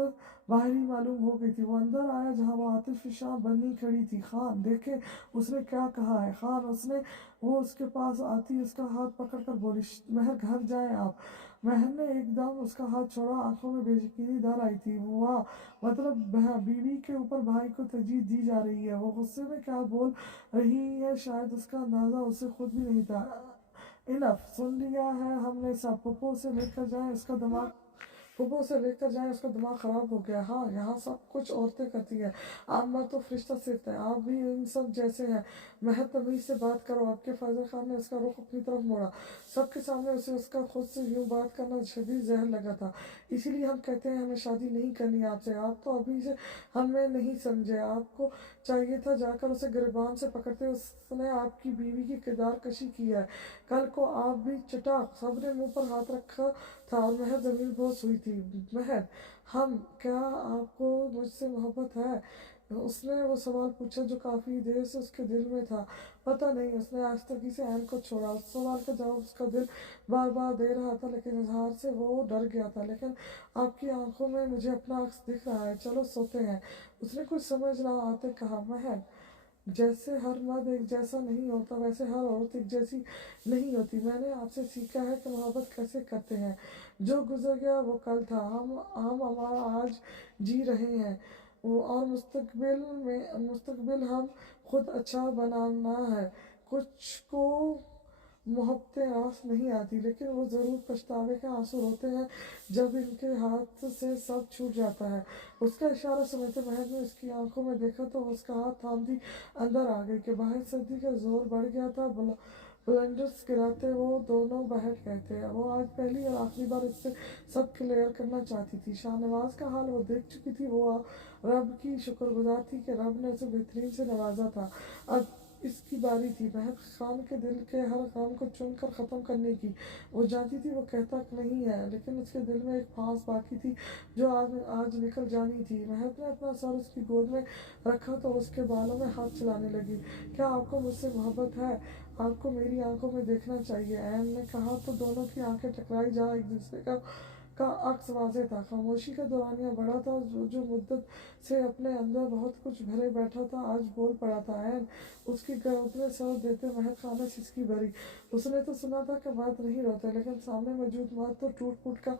बाहरी मालूम हो गई थी। वो अंदर आया जहाँ वो आतिफ शाह बनी खड़ी थी। खान देखे उसने क्या कहा है। खान उसने वो उसके पास आती उसका हाथ पकड़ कर बोली, महर घर जाए आप। महर ने एकदम उसका हाथ छोड़ा, आंखों में बेयकीनी भर आई थी। वाह, मतलब बीवी के ऊपर भाई को तरजीह दी जा रही है। वो गुस्से में क्या बोल रही है, शायद उसका अंदाजा उसे खुद भी नहीं था। इनफ, सुन लिया है हमने सब। पप्पो से लेकर जाए, उसका दिमाग ख़राब हो गया। हाँ, यहाँ सब कुछ औरतें करती हैं। आप मर्द तो फरिश्ता सिर्फ है, आप भी इन सब जैसे हैं। महज तमीज़ से बात करो। आपके फाजिल खान ने उसका रुख अपनी तरफ मोड़ा। सबके सामने उसे उसका खुद से यूँ बात करना शदीद जहर लगा था। इसीलिए हम कहते हैं हमें शादी नहीं करनी आपसे। आप तो अभी से हमें नहीं समझे। आपको चाहिए था जाकर उसे गिरबान से पकड़ते। उसने आपकी बीवी की किरदार कशी की है। कल को आप भी चटाक। सबने मुंह पर हाथ रखा था और महर ज़मीन बोस हुई थी। महर, हम क्या आपको मुझसे मोहब्बत है? उसने वो सवाल पूछा जो काफ़ी देर से उसके दिल में था। पता नहीं, उसने आस्तगी से ऐन को छोड़ा। उस सवाल का जवाब उसका दिल बार बार दे रहा था, लेकिन इजहार से वो डर गया था। लेकिन आपकी आंखों में मुझे अपना अक्स दिख रहा है, चलो सोते हैं। उसने कुछ समझ ना आते कहा, महर, जैसे हर मर्द एक जैसा नहीं होता, वैसे हर औरत एक जैसी नहीं होती। मैंने आपसे सीखा है कि मोहब्बत कैसे करते हैं। जो गुजर गया वो कल था। हम हमारा आज जी रहे हैं, और मुस्तकबिल हम खुद अच्छा बनाना है। कुछ को मोहब्बतें रास नहीं आती, लेकिन वो ज़रूर पछतावे के आंसू रोते हैं जब इनके हाथ से सब छूट जाता है। उसका इशारा समझते महर ने उसकी आंखों में देखा तो उसका हाथ थामती अंदर आ गई कि बाहर सर्दी का जोर बढ़ गया था। ब्लेंडर्स गिराते वो दोनों बैठ गए थे। वो आज पहली और आखिरी बार इससे सब क्लियर करना चाहती थी। शाहनवाज का हाल वो देख चुकी थी। वो रब की शुक्रगुजार थी कि रब ने उसे बेहतरीन से नवाजा था। अब इसकी बारी थी महर खान के दिल के हर काम को चुनकर ख़त्म करने की। वो जानती थी वो कहता नहीं है, लेकिन उसके दिल में एक फांस बाकी थी जो आज निकल जानी थी। महर ने अपना सर उसकी गोद में रखा तो उसके बालों में हाथ चलाने लगी। क्या आपको मुझसे मोहब्बत है? आपको मेरी आंखों में देखना चाहिए। ऐन ने कहा तो दोनों की आंखें टकराई जहाँ एक दूसरे का अक्स वाज़ेह था। खामोशी का दौरानिया बड़ा था। जो मुद्दत से अपने अंदर बहुत कुछ भरे बैठा था, आज बोल पड़ा था। ऐन उसकी गोद में सर देते महर खान ने सिसकी भरी। उसने तो सुना था कि मर्द नहीं रोते, लेकिन सामने मौजूद मर्द तो टूट फूट का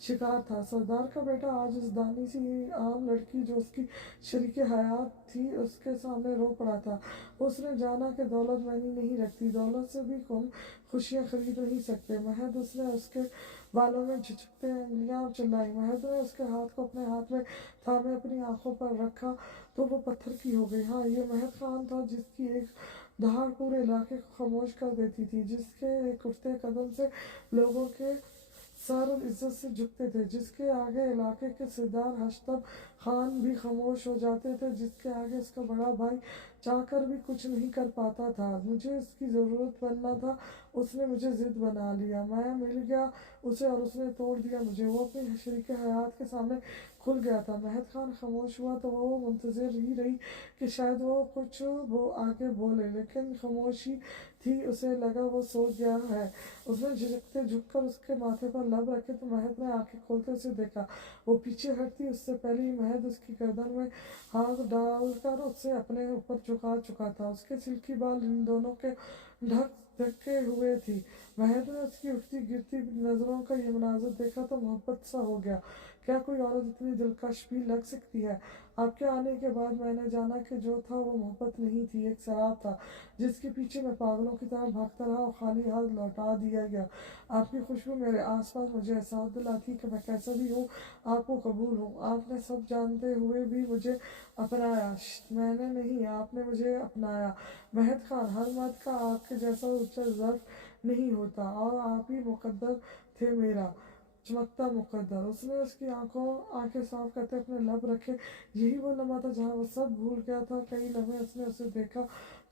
शिकार था। सरदार का बेटा आज उस दानी सी आम लड़की जो उसकी शरीके हयात थी उसके सामने रो पड़ा था। उसने जाना कि दौलत मैनी नहीं रखती, दौलत से भी कम खुशियाँ खरीद नहीं सकते। महद उसने उसके बालों में झिझकते उंगलियां चिल्लाई। महद ने उसके हाथ को अपने हाथ में थामे अपनी आंखों पर रखा तो वो पत्थर की हो गई। हाँ, ये महद खान था जिसकी एक दहाड़ पूरे इलाके को खामोश कर देती थी, जिसके एक उठते कदम से लोगों के सर इज्जत से झुकते थे, जिसके आगे इलाके के सरदार हश्तब खान भी खामोश हो जाते थे, जिसके आगे उसका बड़ा भाई चाहकर भी कुछ नहीं कर पाता था। मुझे इसकी ज़रूरत बनना था, उसने मुझे ज़िद बना लिया। मैं मिल गया उसे और उसने तोड़ दिया मुझे। वो अपनी शरीक हयात के सामने खुल गया था। महद खान खामोश हुआ तो वो मुंतज़िर ही रही कि शायद वो आगे बोले, लेकिन खामोशी थी। उसे लगा वो सो गया है। उसने झिझकते झुककर उसके माथे पर लब रखे तो महद ने आंखें खोलते उसे देखा। वो पीछे हटती उससे पहले ही महद उसकी गर्दन में हाथ डालकर उसे अपने ऊपर झुका चुका था। उसके सिल्की बाल इन दोनों के ढके हुए थी। महद ने उसकी उठती गिरती नज़रों का ये मनाजर देखा तो मोहब्बत सा हो गया کیا کوئی عورت اتنی دلکش بھی لگ سکتی ہے؟ آپ کے آنے کے بعد میں نے جانا کہ جو تھا وہ محبت نہیں تھی، ایک سراب تھا جس کے پیچھے میں پاگلوں کی طرح بھاگتا رہا اور خالی ہاتھ لوٹا دیا گیا۔ آپ کی خوشبو میرے آس پاس مجھے احساس دلاتی کہ میں کیسا بھی ہوں آپ کو قبول ہوں۔ آپ نے سب جانتے ہوئے بھی مجھے اپنایا۔ میں نے نہیں، آپ نے مجھے اپنایا۔ مہد خان، ہر مرد کا آپ کے جیسا اونچا ظرف نہیں ہوتا، اور آپ ہی مقدر تھے، میرا چمکتا مقدر۔ اس نے اس کی آنکھیں صاف کرتے اپنے لب رکھے۔ یہی وہ لمحہ تھا جہاں وہ سب بھول گیا تھا۔ کئی لمحے اس نے اسے دیکھا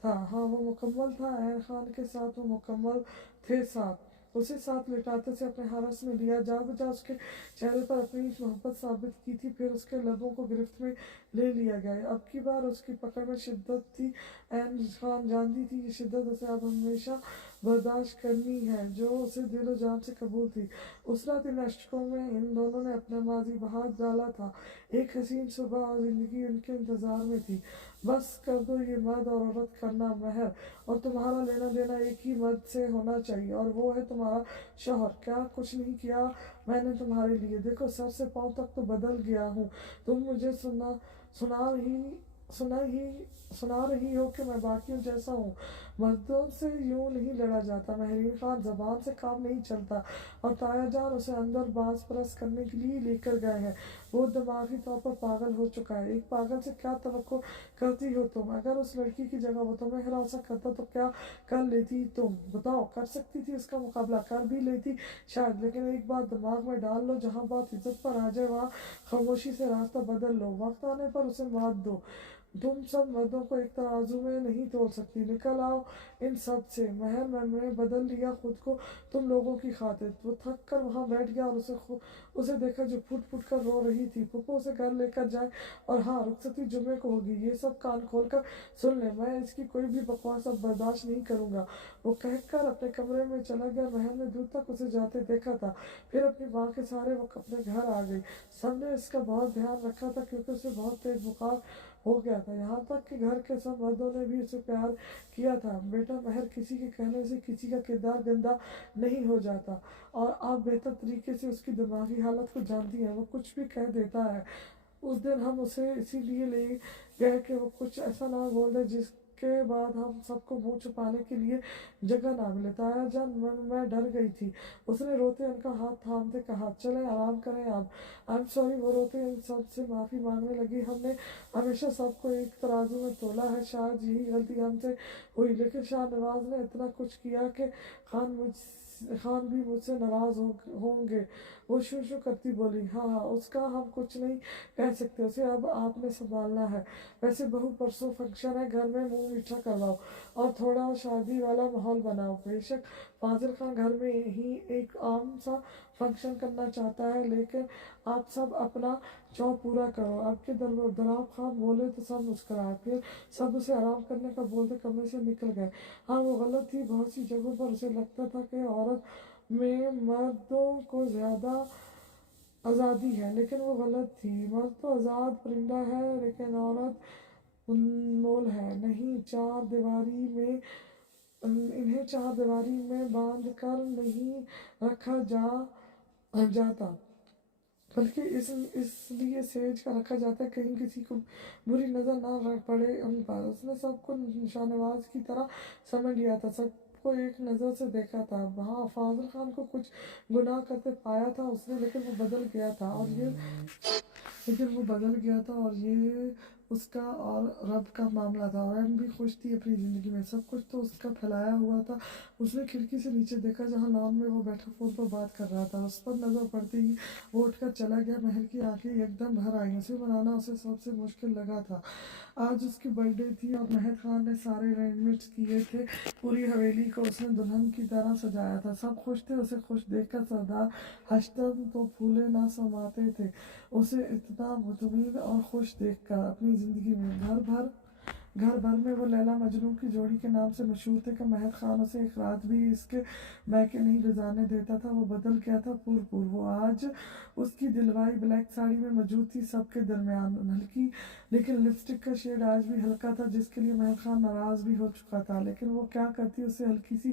تھا، ہاں وہ مکمل تھا، عین خان کے ساتھ وہ مکمل تھے، ساتھ اسے ساتھ لٹاتے سے اپنے حرس میں لیا، جا بجا اس کے چہرے پر اپنی محبت ثابت کی تھی، پھر اس کے لبوں کو گرفت میں لے لیا گیا۔ اب کی بار اس کی پکڑ میں شدت تھی۔ عین خان جانتی تھی یہ شدت اسے اب ہمیشہ برداشت کرنی ہے جو اسے دل و جان سے قبول تھی۔ اس رات ان اشکوں میں ان دونوں نے اپنا ماضی بہا ڈالا تھا۔ ایک حسین صبح اور زندگی ان کے انتظار میں تھی۔ بس کر دو یہ مرد اور عورت کرنا مہر اور تمہارا لینا دینا ایک ہی مرد سے ہونا چاہیے، اور وہ ہے تمہارا شوہر۔ کیا کچھ نہیں کیا میں نے تمہارے لیے؟ دیکھو سر سے پاؤں تک تو بدل گیا ہوں۔ تم مجھے سنا رہی ہو کہ میں باقیوں جیسا ہوں۔ مردوں سے یوں نہیں لڑا جاتا مہرین خان، زبان سے کام نہیں چلتا۔ اور تایا جان اسے اندر باز پرست کرنے کے لیے لے کر گئے ہیں۔ وہ دماغی طور پر پاگل ہو چکا ہے۔ ایک پاگل سے کیا توقع کرتی ہو تم؟ اگر اس لڑکی کی جگہ وہ تمہیں ہراساں کرتا تو کیا کر لیتی تم؟ بتاؤ، کر سکتی تھی اس کا مقابلہ؟ کر بھی لیتی شاید، لیکن ایک بات دماغ میں ڈال لو، جہاں بات عزت پر آ جائے وہاں خاموشی سے راستہ بدل لو، وقت آنے پر اسے مات دو۔ تم سب مردوں کو ایک ترازو میں نہیں تول سکتی۔ نکل آؤ ان سب سے۔ مہر نے بدل لیا خود کو تم لوگوں کی خاطر۔ وہ تھک کر وہاں بیٹھ گیا اور اسے دیکھا جو پھٹ پھٹ کر رو رہی تھی۔ پھپھو اسے گھر لے کر جائے، اور ہاں رخصتی جمعے کو ہوگی، یہ سب کان کھول کر سن لیں، میں اس کی کوئی بھی بکواس اب برداشت نہیں کروں گا۔ وہ کہہ کر اپنے کمرے میں چلا گیا۔ مہر نے دور تک اسے جاتے دیکھا تھا، پھر اپنی ماں کے سہارے وہ اپنے گھر آ گئی۔ سب نے اس کا بہت دھیان رکھا تھا کیونکہ اسے بہت تیز بخار ہو گیا تھا، یہاں تک کہ گھر کے سب مردوں نے بھی اسے پیار کیا تھا۔ بیٹا مہر، کسی کے کہنے سے کسی کا کردار گندا نہیں ہو جاتا، اور آپ بہتر طریقے سے اس کی دماغی حالت کو جانتی ہیں۔ وہ کچھ بھی کہہ دیتا ہے۔ اس دن ہم اسے اسی لیے لے گئے کہ وہ کچھ ایسا نہ بول دے جس کے بعد ہم سب کو منہ چھپانے کے لیے جگہ نہ ملے۔ تایا جان، میں ڈر گئی تھی، اس نے روتے ان کا ہاتھ تھامتے کہا۔ چلیں آرام کریں اب۔ I am sorry. وہ روتے ان سب سے معافی مانگنے لگی۔ ہم نے ہمیشہ سب کو ایک ترازو میں تولا ہے، شاید یہی غلطی ہم سے ہوئی، لیکن شاہ نواز نے اتنا کچھ کیا کہ خان بھی مجھ سے ناراض ہوں گے۔ وہ شو شو کرتی بولی، ہاں اس کا ہم کچھ نہیں کہہ سکتے، اسے اب آپ نے سنبھالنا ہے۔ ویسے بہو پرسوں فنکشن ہے، گھر میں منہ میٹھا کرواؤ اور تھوڑا شادی والا ماحول بناؤ۔ بے شک فاضل خان گھر میں ہی ایک عام سا فنکشن کرنا چاہتا ہے، لیکن آپ سب اپنا چو پورا کرو۔ اب کے دلاب خان بولے تو سب مسکرائے، پھر سب اسے آرام کرنے کا بولتے کمرے سے نکل گئے۔ ہاں وہ غلط تھی، بہت سی جگہوں پر اسے لگتا تھا کہ عورت میں مردوں کو زیادہ آزادی ہے، لیکن وہ غلط تھی۔ مرد تو آزاد پرندہ ہے، لیکن عورت مول ہے نہیں۔ انہیں چار دیواری میں باندھ کر نہیں رکھا جاتا، بلکہ اس لیے سیج کر رکھا جاتا ہے کہیں کسی کو بری نظر نہ پڑے ان پر۔ اس نے سب کو شاہ نواز کی طرح سمجھ لیا تھا، سب کو ایک نظر سے دیکھا تھا۔ ہاں فاضل خان کو کچھ گناہ کرتے پایا تھا اس نے، لیکن وہ بدل گیا تھا، اور یہ اس کا اور رب کا معاملہ تھا۔ اور ایم بھی خوش تھی اپنی زندگی میں، سب کچھ تو اس کا پھیلایا ہوا تھا۔ اس نے کھڑکی سے نیچے دیکھا جہاں لان میں وہ بیٹھا فون پر بات کر رہا تھا، اس پر نظر پڑتے ہی وہ اٹھ کر چلا گیا۔ مہر کی آنکھیں یکدم بھر آئیں، اسے منانا اسے سب سے مشکل لگا تھا۔ آج اس کی برتھ ڈے تھی اور مہد خان نے سارے ارینجمنٹس کیے تھے، پوری حویلی کو اس نے دلہن کی طرح سجایا تھا، سب خوش تھے۔ اسے خوش دیکھ کر سردار ہشتم تو پھولے نہ سماتے تھے، اسے اتنا مطمئن اور خوش دیکھ کر۔ اپنی زندگی میں گھر بھر میں وہ لیلا مجنوں کی جوڑی کے نام سے مشہور تھے کہ مہد خان اسے ایک رات بھی اس کے میکے نہیں گزارنے دیتا تھا۔ وہ بدل گیا تھا وہ آج اس کی دلوائی بلیک ساڑی میں موجود تھی، سب کے درمیان ہلکی لیکن لپسٹک کا شیڈ آج بھی ہلکا تھا، جس کے لیے مہد خان ناراض بھی ہو چکا تھا، لیکن وہ کیا کرتی، اسے ہلکی سی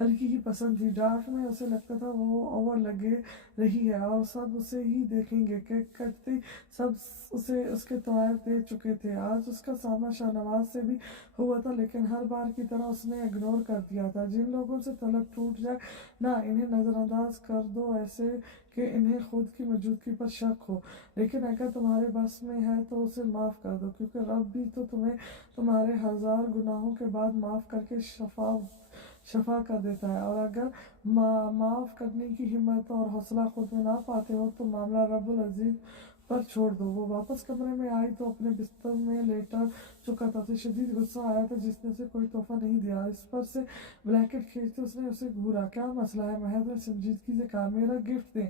हल्की की पसंद थी। डार्क में उसे लगता था वो ओवर लगे रही है और सब उसे ही देखेंगे। केक कटते सब उसे उसके तोहफे दे चुके थे। आज उसका सामना शाहनवाज से भी हुआ था, लेकिन हर बार की तरह उसने इग्नोर कर दिया था। जिन लोगों से तलब टूट जाए ना, इन्हें नज़रअंदाज कर दो, ऐसे कि इन्हें खुद की मौजूदगी पर शक हो। लेकिन अगर तुम्हारे बस में है तो उसे माफ़ कर दो, क्योंकि रब भी तो तुम्हें तुम्हारे 1000 गुनाहों के बाद माफ़ करके शफा कर देता है। और अगर माफ़ करने की हिम्मत और हौसला खुद में ना पाते हो तो मामला रब्बुल अज़ीज़ पर छोड़ दो। वो वापस कमरे में आई तो अपने बिस्तर में लेटा चुका था। उसे शदीद गुस्सा आया था जिसने उसे कोई तोहफा नहीं दिया। इस पर से ब्लैंकेट खींचते उसने उसे घूरा। क्या मसला है? महद ने संजीदगी से कहा। मेरा गिफ्ट दें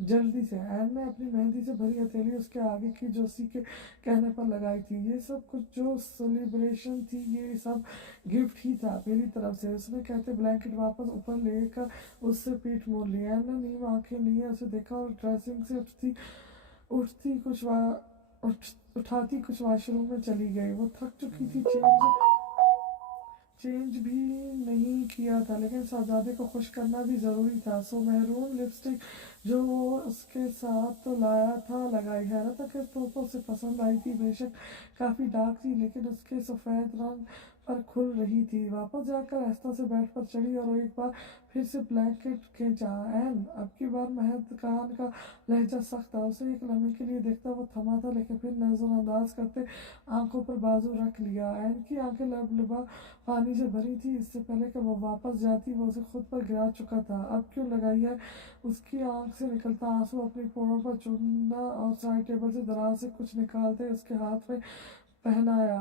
जल्दी से। एन ने अपनी मेहंदी से भरी हथेली उसके आगे की जो उसी के कहने पर लगाई थी। ये सब कुछ जो सेलिब्रेशन थी, ये सब गिफ्ट ही था मेरी तरफ से, उसने कहते ब्लैंकेट वापस ऊपर लेकर उससे पीठ मोड़ ली। एन ने नीम आंखें लिए उसे देखा और ड्रेसिंग से उठाती कुछ वाशरूम में चली गई। वो थक चुकी थी, चेंज भी नहीं किया था, लेकिन शहजादे को खुश करना भी ज़रूरी था। सो महरून लिपस्टिक जो वो उसके साथ तो लाया था लगाई। हैरत है कि तो उसे पसंद आई थी। बेशक काफ़ी डार्क थी, लेकिन उसके सफ़ेद रंग पर खुल रही थी। वापस जाकर आहिस्ता से बेड पर चढ़ी और एक बार फिर से ब्लैंकेट खींचा। एन, अब की बार महद खान का लहजा सख्त था। उसे एक लम्हे के लिए देखता वो थमा था, लेकिन फिर नज़रअंदाज करते आंखों पर बाजू रख लिया। एन की आंखें लबलबा पानी से भरी थी। इससे पहले कि वो वापस जाती वो उसे खुद पर गिरा चुका था। अब क्यों लगाई है? उसकी आंख से निकलता आंसू अपनी पोड़ों पर चुना और साइड टेबल से दराज से कुछ निकालते उसके हाथ में पहनाया।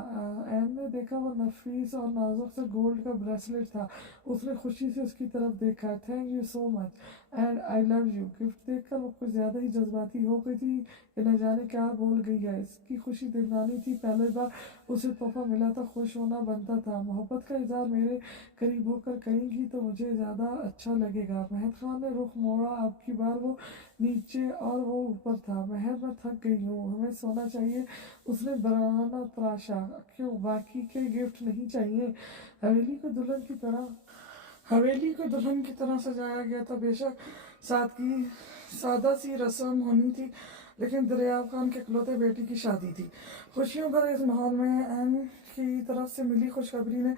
एन ने देखा वो नफीस और नाजुक से गोल्ड का ब्रेसलेट था। उसने खुशी से उसकी तरफ देखा। Thank you so much and I love you. Gift देखकर वो कुछ ज़्यादा ही जज्बाती हो गई थी कि न जाने क्या बोल गई है। इसकी खुशी दिलदानी थी। पहले बार उसे तोहफा मिला था, खुश होना बनता था। मोहब्बत का इज़हार मेरे करीब होकर करेंगी तो मुझे ज़्यादा अच्छा लगेगा। महद खान ने रुख मोड़ा। अब की बार वो नीचे और वो ऊपर था। महद, मैं थक गई हूँ, हमें सोना चाहिए। उसने बराना तराशा। क्यों, बाकी के गिफ्ट नहीं चाहिए? हवेली को दुल्हन की तरह हवेली को दुल्हन की तरह सजाया गया था। बेशक सादगी सादा सी रस्म होनी थी, लेकिन दरियाब खान के इकलौते बेटी की शादी थी। खुशियों भरे इस माहौल में एन की तरफ से मिली खुशखबरी ने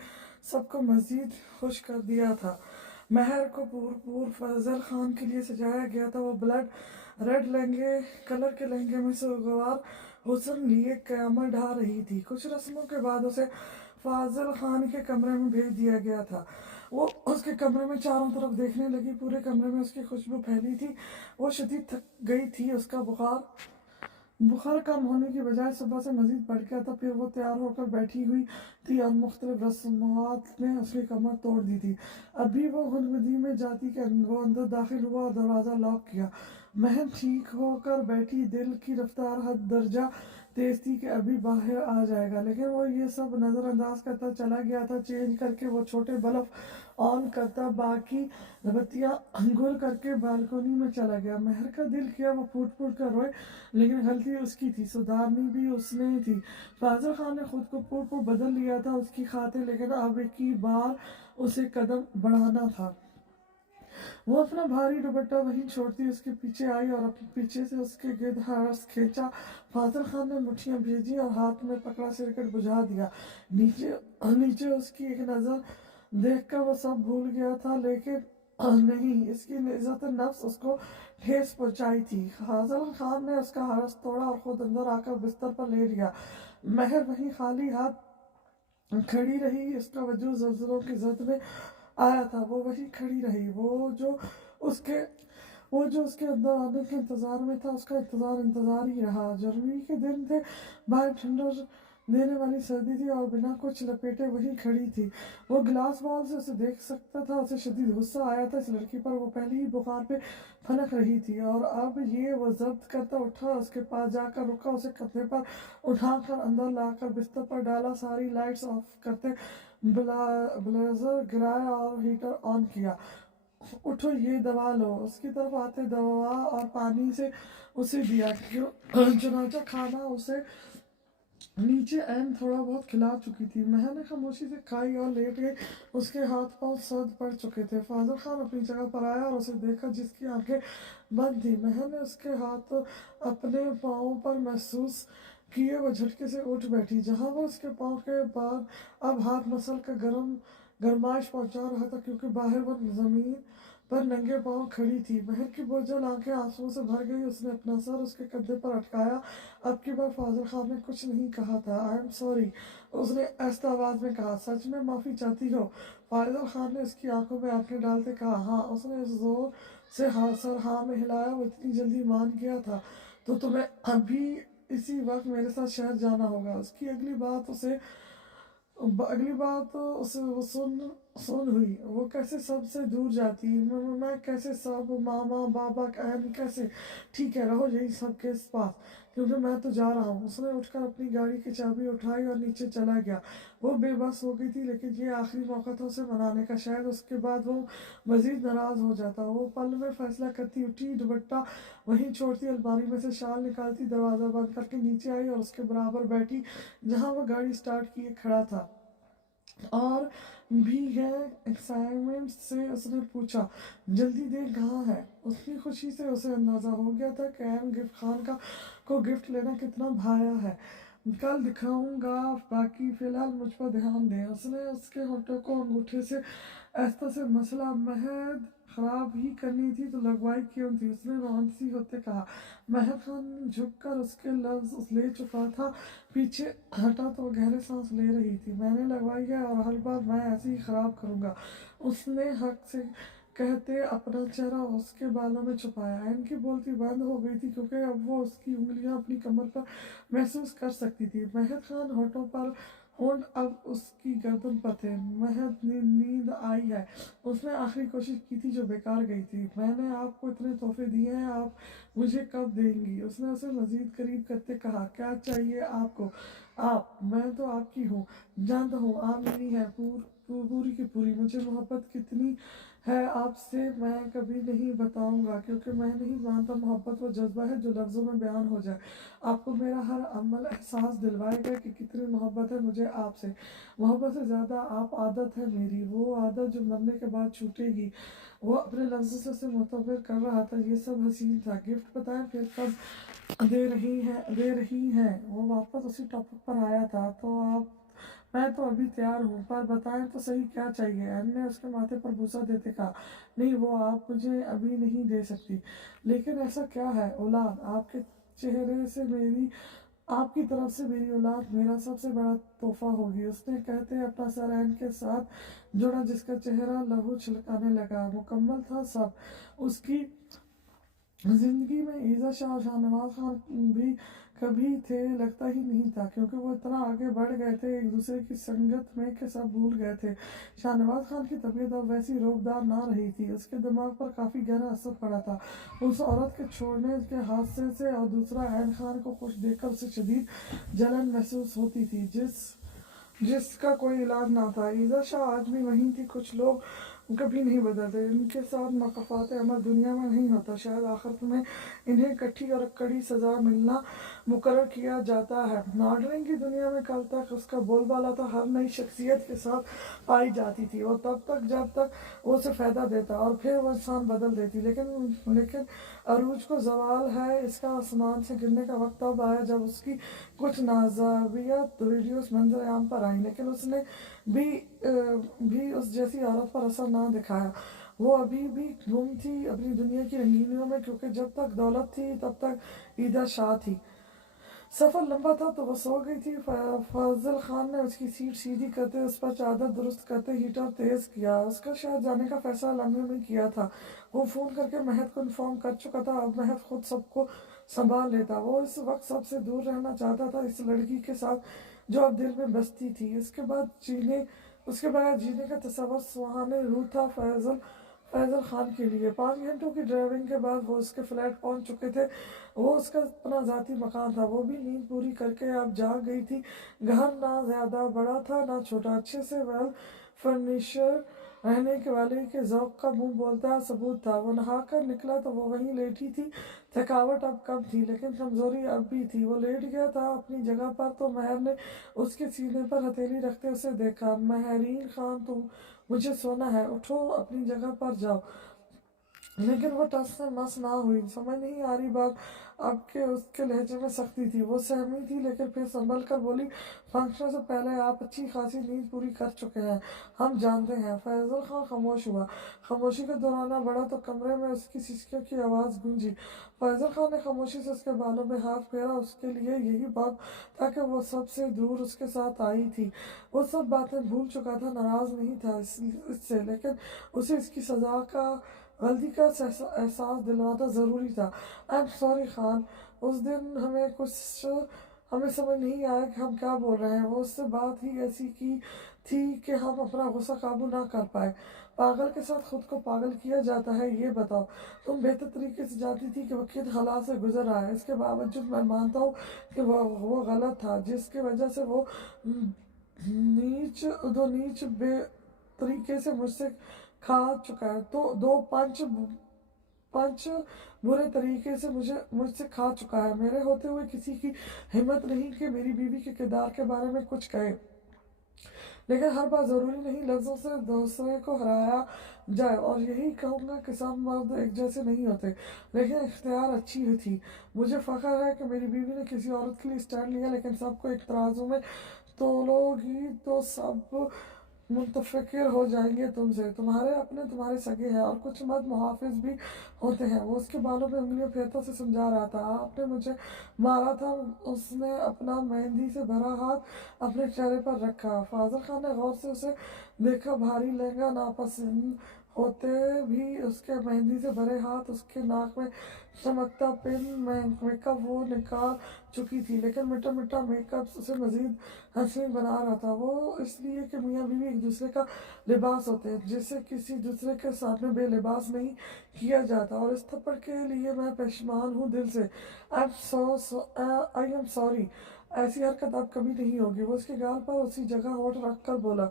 सबको मज़ीद खुश कर दिया था। महर को पूर फजल खान के लिए सजाया गया था। वो ब्लड रेड कलर के लहंगे में सुगवार हुस्न लिए क़यामत ढा रही थी। कुछ रस्मों के बाद उसे फाजिल खान के कमरे में भेज दिया गया था। वो उसके कमरे में चारों तरफ देखने लगी। पूरे कमरे में उसकी खुशबू फैली थी। वो शदीद थक गई थी। उसका बुखार कम होने की बजाय सुबह से मजीद बढ़ गया था। फिर वो तैयार होकर बैठी हुई थी और मुख्तलिफ रस्मात ने उसकी कमर तोड़ दी थी। अभी वो गुदगुदी में जाती कि वो अंदर दाखिल हुआ और दरवाज़ा लॉक किया। महन ठीक होकर बैठी। दिल की रफ्तार हद दर्जा तेज थी कि अभी बाहर आ जाएगा, लेकिन वो ये सब नज़रअंदाज करता चला गया था। चेंज करके वो छोटे बल्ब ऑन करता, बाकी बत्तियाँ गुल करके बालकोनी में चला गया। महर का दिल किया वो फूट फूट कर रोए, लेकिन गलती उसकी थी, सुधारनी भी उसने थी। फाजिल खान ने खुद को फूट फूट बदल लिया था उसकी खातिर, लेकिन अब की बार उसे कदम बढ़ाना था। वो अपना भारी दुपट्टा वहीं छोड़ती उसके पीछे आई और अपने पीछे से उसके गिर्द हर्ष खींचा। फाजिल खान ने मुट्ठियां भेजी और हाथ में पकड़ा सिरकट बुझा दिया। नीचे नीचे उसकी एक नज़र देखकर वो सब भूल गया था, लेकिन नहीं, इसकी इज्जत नफ्स उसको ठेस पहुंचाई थी। फाजिल खान ने उसका हर्ष तोड़ा और खुद अंदर आकर बिस्तर पर लेट गया। महर वहीं खाली हाथ खड़ी रही। उसका वजूद ज़लज़लों की जद में आया था। वो वहीं खड़ी रही। उसके वो जो उसके अंदर आने के इंतज़ार में था, उसका इंतज़ार ही रहा। जनवरी के दिन थे, बाहर ठंडा देने वाली सर्दी थी और बिना कुछ लपेटे वहीं खड़ी थी। वो ग्लास वॉल से उसे देख सकता था। उसे शदीद गुस्सा आया था इस लड़की पर। वो पहले ही बुखार पे फनक रही थी और अब ये वो जब्त करता उठा, उसके पास जाकर रुका, उसे कंधे पर उठाकर अंदर लाकर बिस्तर पर डाला, सारी लाइट्स ऑफ करते ब्लेजर गिराया और हीटर ऑन किया। उठो, ये दवा लो। उसकी तरफ आते दवा और पानी से उसे दिया। चुनाचा खाना उसे نیچے این تھوڑا بہت کھلا چکی تھی۔ مہر نے خاموشی سے کھائی اور لیٹ گئی۔ اس کے ہاتھ پاؤں سرد پڑ چکے تھے۔ فاضل خان اپنی جگہ پر آیا اور اسے دیکھا جس کی آنکھیں بند تھیں۔ مہر نے اس کے ہاتھ اپنے پاؤں پر محسوس کیے، وہ جھٹکے سے اٹھ بیٹھی۔ جہاں وہ اس کے پاؤں کے بعد اب ہاتھ مسل کر گرمائش پہنچا رہا تھا، کیونکہ باہر وہ زمین پر ننگے پاؤں کھڑی تھی۔ مہر کی بوجھل آنکھیں آنسوؤں سے بھر گئی۔ اس نے اپنا سر اس کے کندھے پر اٹکایا۔ اب کی بار فاضل خان نے کچھ نہیں کہا تھا۔ "آئی ایم سوری" اس نے آہستہ آواز میں کہا۔ "سچ میں معافی چاہتی ہو؟" فاضل خان نے اس کی آنکھوں میں آنکھیں ڈالتے کہا۔ "ہاں" اس نے زور سے سر ہاں میں ہلایا۔ وہ اتنی جلدی مان گیا تھا؟ "تو تمہیں ابھی اسی وقت میرے ساتھ شہر جانا ہوگا." اس کی اگلی بات وہ سن ہوئی۔ وہ کیسے سب سے دور جاتی؟ میں کیسے سب، ماما، بابا، این کیسے؟ "ٹھیک ہے، رہو یہی سب کے پاس، کیونکہ میں تو جا رہا ہوں." اس نے اٹھ کر اپنی گاڑی کی چابی اٹھائی اور نیچے چلا گیا۔ وہ بے بس ہو گئی تھی، لیکن یہ آخری موقع تھا اسے منانے کا۔ شاید اس کے بعد وہ مزید ناراض ہو جاتا۔ وہ پل میں فیصلہ کرتی اٹھی، دوپٹہ وہیں چھوڑتی، الماری میں سے شال نکالتی، دروازہ بند کر کے نیچے آئی اور اس کے برابر بیٹھی جہاں وہ گاڑی سٹارٹ کیے کھڑا تھا۔ "اور بھی ہے؟" ایکسائٹمنٹ سے اس نے پوچھا۔ "جلدی دے، کہاں ہے؟" اس کی خوشی سے اسے اندازہ ہو گیا تھا کہ این گفٹ خان کو گفٹ لینا کتنا بھایا ہے۔ "کل دکھاؤں گا، باقی فی الحال مجھ پر دھیان دیں." اس نے اس کے ہونٹوں کو انگوٹھے سے آہستہ سے مسلا۔ "مہر خراب ہی کرنی تھی تو لگوائی کیوں تھی؟" اس نے رومانسی ہوتے کہا۔ مہر خان جھک کر اس کے لفظ لے چکا تھا۔ پیچھے ہٹا تو وہ گہرے سانس لے رہی تھی۔ "میں نے لگوائی ہے اور ہر بار میں ایسے ہی خراب کروں گا." اس نے حق سے کہتے اپنا چہرہ اس کے بالوں میں چھپایا۔ این کی بولتی بند ہو گئی تھی، کیونکہ اب وہ اس کی انگلیاں اپنی کمر پر محسوس کر سکتی تھی۔ مہر خان ہونٹوں پر ہونٹ اب اس کی گردن پر تھے۔ "مہر، نیند آئی ہے." اس نے آخری کوشش کی تھی جو بیکار گئی تھی۔ "میں نے آپ کو اتنے تحفے دیے ہیں، آپ مجھے کب دیں گی؟" اس نے اسے مزید قریب کرتے کہا۔ "کیا چاہیے آپ کو؟" میں تو آپ کی ہوں، جانتا ہوں آپ میری ہیں، پوری کی پوری۔ مجھے محبت کتنی ہے آپ سے میں کبھی نہیں بتاؤں گا، کیونکہ میں نہیں مانتا محبت وہ جذبہ ہے جو لفظوں میں بیان ہو جائے۔ آپ کو میرا ہر عمل احساس دلوائے گا کہ کتنی محبت ہے مجھے آپ سے۔ محبت سے زیادہ آپ عادت ہے میری، وہ عادت جو مرنے کے بعد چھوٹے گی۔ وہ اپنے لفظوں سے اسے متبر کر رہا تھا۔ یہ سب حسین تھا۔ "گفٹ بتائیں پھر، کب دے رہی ہیں؟" وہ واپس اسی ٹاپک پر آیا تھا۔ "میں تو ابھی تیار ہوں، پر بتائیں تو صحیح کیا چاہیے؟" این نے اس کے ماتھے پر بوسہ دیتے کہا۔ "نہیں، وہ آپ مجھے ابھی نہیں دے سکتی." "لیکن ایسا کیا ہے؟" "اولاد، آپ کے چہرے سے آپ کی طرف سے میری اولاد میرا سب سے بڑا تحفہ ہوگی." اس نے کہتے اپنا سر این کے ساتھ جوڑا، جس کا چہرہ لہو چھلکانے لگا۔ مکمل تھا سب۔ اس کی زندگی میں ایزا شاہ اور شاہ نواز خان بھی کبھی تھے لگتا ہی نہیں تھا، کیونکہ وہ اتنا آگے بڑھ گئے تھے ایک دوسرے کی سنگت میں کہ سب بھول گئے تھے۔ شاہ نواز خان کی طبیعت اب ویسی رعبدار نہ رہی تھی۔ اس کے دماغ پر کافی گہرا اثر پڑا تھا اس عورت کے چھوڑنے کے حادثے سے، اور دوسرا این خان کو خوش دیکھ کر اسے شدید جلن محسوس ہوتی تھی جس کا کوئی علاج نہ تھا۔ ایزا شاہ آج بھی وہیں تھی۔ کچھ لوگ کبھی نہیں بدلتے، ان کے ساتھ مکافات عمل دنیا میں نہیں ہوتا۔ شاید آخرت میں انہیں کٹھی اور کڑی سزا ملنا مقرر کیا جاتا ہے۔ ماڈلنگ کی دنیا میں کل تک اس کا بول بالا تھا، ہر نئی شخصیت کے ساتھ پائی جاتی تھی وہ تب تک جب تک وہ اسے فائدہ دیتا، اور پھر وہ انسان بدل دیتی۔ لیکن عروج کو زوال ہے، اس کا آسمان سے گرنے کا وقت تب آیا جب اس کی کچھ نازاویہ ویڈیوز منظر عام پر آئیں، لیکن اس نے بھی اس جیسی عورت پر اثر نہ دکھایا۔ وہ ابھی بھی گم تھی اپنی دنیا کی رنگینیوں میں، کیونکہ جب تک دولت تھی تب تک ایزا شاہ تھی۔ سفر لمبا تھا تو وہ سو گئی تھی۔ فاضل خان نے اس کی سیٹ سیدھی کرتے، اس پر چادر درست کرتے ہیٹر تیز کیا۔ اس کا شہر جانے کا فیصلہ لمحے میں کیا تھا۔ وہ فون کر کے مہر کو انفارم کر چکا تھا۔ اب مہر خود سب کو سنبھال لیتا۔ وہ اس وقت سب سے دور رہنا چاہتا تھا، اس لڑکی کے ساتھ جو اب دل میں بستی تھی۔ اس کے بغیر جینے کا تصور سہانے روح تھا فاضل خان کے لیے۔ 5 گھنٹوں کی ڈرائیونگ کے بعد وہ اس کے فلیٹ پہنچ چکے تھے۔ وہ اس کا اپنا ذاتی مکان تھا۔ وہ بھی نیند پوری کر کے اب جاگ گئی تھی۔ گھر نہ زیادہ بڑا تھا نہ چھوٹا، اچھے سے ویل फर्नीचर रहने के वाले के ज़ौक़ का मुंह बोलता सबूत था। वो नहाकर निकला तो वो वहीं लेटी थी। थकावट अब कम थी लेकिन कमज़ोरी अब भी थी। वो लेट गया था अपनी जगह पर तो महर ने उसके सीने पर हथेली रखते उसे देखा। महरीन खान, तुम मुझे सोना है, उठो अपनी जगह पर जाओ। लेकिन वो टस से मस ना हुई। समझ नहीं आ रही बात अब के उसके लहजे में सख्ती थी। वो सहमी थी लेकिन फिर संभल कर बोली, फंक्शन से पहले आप अच्छी खासी नींद पूरी कर चुके हैं, हम जानते हैं। फैजल खान खामोश हुआ। खामोशी को दोहराना पड़ा तो कमरे में उसकी सिसकियों की आवाज़ गूंजी। फैजल खान ने खामोशी से उसके बालों में हाथ फेरा। उसके लिए यही बात था कि वो सबसे दूर उसके साथ आई थी। वो सब बातें भूल चुका था, नाराज़ नहीं था इससे, लेकिन उसे इसकी सज़ा का, गलती का एहसास दिलवाना ज़रूरी था। आई एम सॉरी खान, उस दिन हमें समझ नहीं आया कि हम क्या बोल रहे हैं। वो उससे बात ही ऐसी की थी कि हम अपना गुस्सा काबू ना कर पाए। पागल के साथ खुद को पागल किया जाता है। ये बताओ, तुम बेहतर तरीके से जानती थी कि वो किन हालात से गुजर रहा है। इसके बावजूद मैं मानता हूँ कि वो गलत था, जिसकी वजह से वो नीच बे तरीके से मुझसे खा चुका है। तो दो पंच बुरे तरीके से मुझसे खा चुका है। मेरे होते हुए किसी की हिम्मत नहीं कि मेरी बीवी के किरदार के बारे में कुछ कहे। लेकिन हर बात ज़रूरी नहीं लफ्ज़ों से दूसरे को हराया जाए। और यही कहूँगा कि सब मर्द एक जैसे नहीं होते, लेकिन इख्तियार अच्छी थी। मुझे फ़ख्र है कि मेरी बीवी ने किसी औरत के लिए स्टैंड लिया, लेकिन सबको एक तराजू में तोलोगी तो सब मुतफिकिर हो जाएंगे तुमसे। तुम्हारे अपने तुम्हारे सगे हैं और कुछ मर्द मुहाफिज भी होते हैं। वो उसके बालों पे उंगलियां फेरता से समझा रहा था। आपने मुझे मारा था। उसने अपना मेहंदी से भरा हाथ अपने चेहरे पर रखा। फाजल खान ने गौर से उसे देखा। भारी लहंगा नापसंद होते भी उसके मेहंदी से भरे हाथ, उसके नाक में चमकता पिन, मेकअप वो निकाल चुकी थी, लेकिन मिट्टा मिट्टा मेकअप उसे मजीद हसीन बना रहा था। वो इसलिए कि मियाँ बीवी एक दूसरे का लिबास होते हैं, जिसे किसी दूसरे के सामने बेलिबास नहीं किया जाता। और इस थप्पड़ के लिए मैं पेशमान हूँ दिल से। I am sorry. ऐसी हरकत अब कभी नहीं होगी। वो उसके गाल पर उसी जगह होठ रख कर बोला,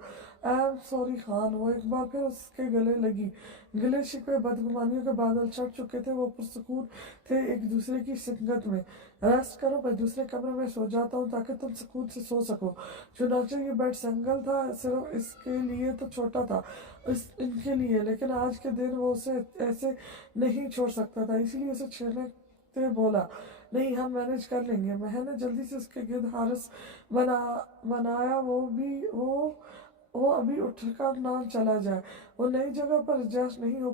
आई एम सॉरी खान। वो एक बार फिर उसके गले लगी। गिले शिकवे बदगुमानियों के बादल चढ़ चुके थे। वो पुरसुकून थे एक दूसरे की संगत में। रेस्ट करो, मैं दूसरे कमरे में सो जाता हूँ ताकि तुम सुकून से सो सको। चुनाचे ये बेड सिंगल था, सिर्फ इसके लिए तो छोटा था, इनके लिए, लेकिन आज के दिन वो उसे ऐसे नहीं छोड़ सकता था। इसीलिए उसे छेड़ने से बोला, नहीं हम मैनेज कर लेंगे। मैंने जल्दी से उसके गिर्द हारस बनाया। वो अभी उठकर ना चला जाए। वो नई जगह पर एडजस्ट नहीं हो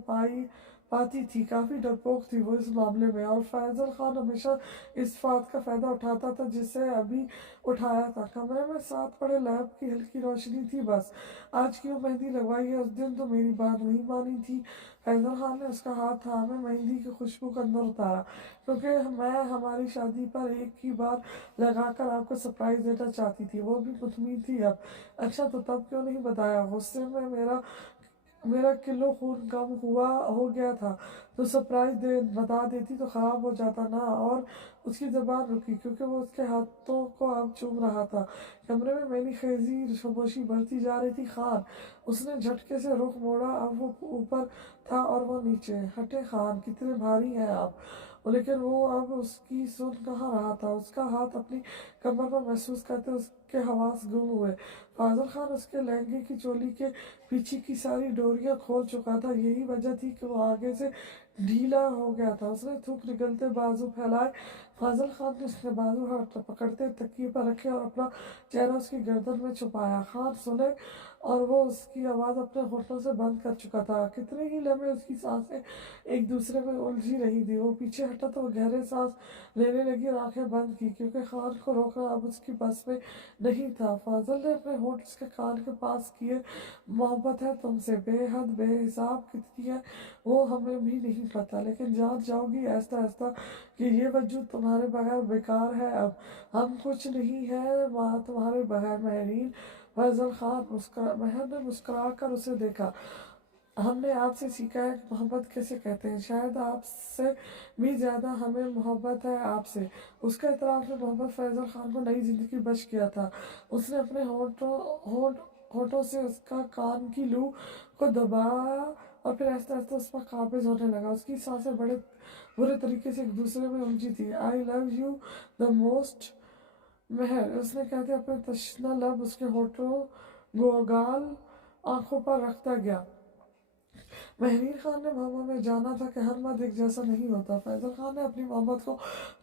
पाती थी। काफ़ी डरपोक थी वो इस मामले में। और फैजल खान हमेशा इस बात का फ़ायदा उठाता था जिसे अभी उठाया था। कमरे में साथ पड़े लैंप की हल्की रोशनी थी बस। आज क्यों मेहंदी लगवाई है? उस दिन तो मेरी बात नहीं मानी थी। फैजल खान ने उसका हाथ थामे मेहंदी की खुशबू का अंदर उतारा, क्योंकि मैं हमारी शादी पर एक ही बार लगाकर आपको सरप्राइज़ देना चाहती थी। वो भी मुतमिन थी अब। अच्छा, तो तब क्यों नहीं बताया? गुस्से में मेरा किलो खून कम हो गया था। तो सरप्राइज बता देती तो ख़राब हो जाता ना। और उसकी ज़बान रुकी क्योंकि वो उसके हाथों को अब चूम रहा था। कमरे में मैंने खेजी खामोशी बढ़ती जा रही थी। खान, उसने झटके से रुख मोड़ा। अब वो ऊपर था और वो नीचे। हटे खान, कितने भारी हैं आप। लेकिन वो अब उसकी सुन कहाँ रहा था। उसका हाथ अपनी कमर पर महसूस करते उसके हवास गुम हुए। फाजल खान उसके लहंगे की चोली के पीछे की सारी डोरियां खोल चुका था। यही वजह थी कि वो आगे से ढीला हो गया था। उसने थूक निकलते बाजू फैलाए। फाजल खान ने उसके बाजू हाथ पकड़ते तकिए पर रखे और अपना चेहरा उसकी गर्दन में छुपाया। खान सुने, और वो उसकी आवाज़ अपने होठों से बंद कर चुका था। कितने ही लम्हे उसकी सांसें एक दूसरे में उलझी रही थी। वो पीछे हटा तो वो गहरे सांस लेने लगी और आंखें बंद की, क्योंकि खान को रोकना अब उसकी बस में नहीं था। फाजल ने अपने होठ उसके कान के पास किए। मोहब्बत है तुमसे बेहद बेहिसाब, कितनी है वो हमें भी नहीं पता, लेकिन जान जाओगी ऐसा ऐसा कि ये वजूद तुम्हारे बगैर बेकार है। अब हम कुछ नहीं है वहाँ तुम्हारे बगैर। महरीन, फैजल खान महर ने मुस्कुरा कर उसे देखा। हमने आपसे सीखा है कि मोहब्बत कैसे कहते हैं। शायद आपसे भी ज़्यादा हमें मोहब्बत है आपसे। उसका इतराफ़ में मोहब्बत फैजल खान को नई ज़िंदगी बख्श किया था। उसने अपने होठों से उसका कान की लू को दबाया और फिर आहिस्ता आहिस्ता उस पर काबिज होने लगा। उसकी सांसें बड़े बुरे तरीके से एक दूसरे में उलझी थी। I love you the most Mehar, उसने कहते अपने तशना लब उसके होठों गोगाल आंखों पर रखता गया। महरीर खान ने मोहब्बत में जाना था कि हर मर्द एक जैसा नहीं होता। फैजल खान ने अपनी मोहब्बत को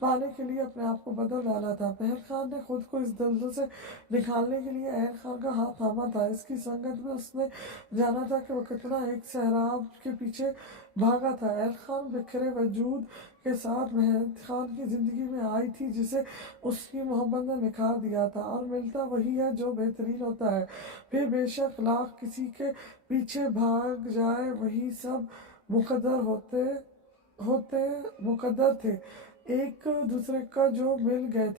पाने के लिए अपने आप को बदल डाला था। महर खान ने खुद को इस दलदल से निकालने के लिए अहर खान का हाथ थामा था। इसकी संगत में उसने जाना था कि वो कितना एक सहराब के पीछे भागा था। अहर खान बिखरे वजूद के साथ महर खान की जिंदगी में आई थी जिसे उसकी मोहब्बत ने निखार दिया था, और मिलता वही है जो बेहतरीन होता है। फिर बेशक लाख किसी के पीछे भाग जाए, वही सब मुकद्दर होते मुकद्दर थे। एक दूसरे का जो मिल गए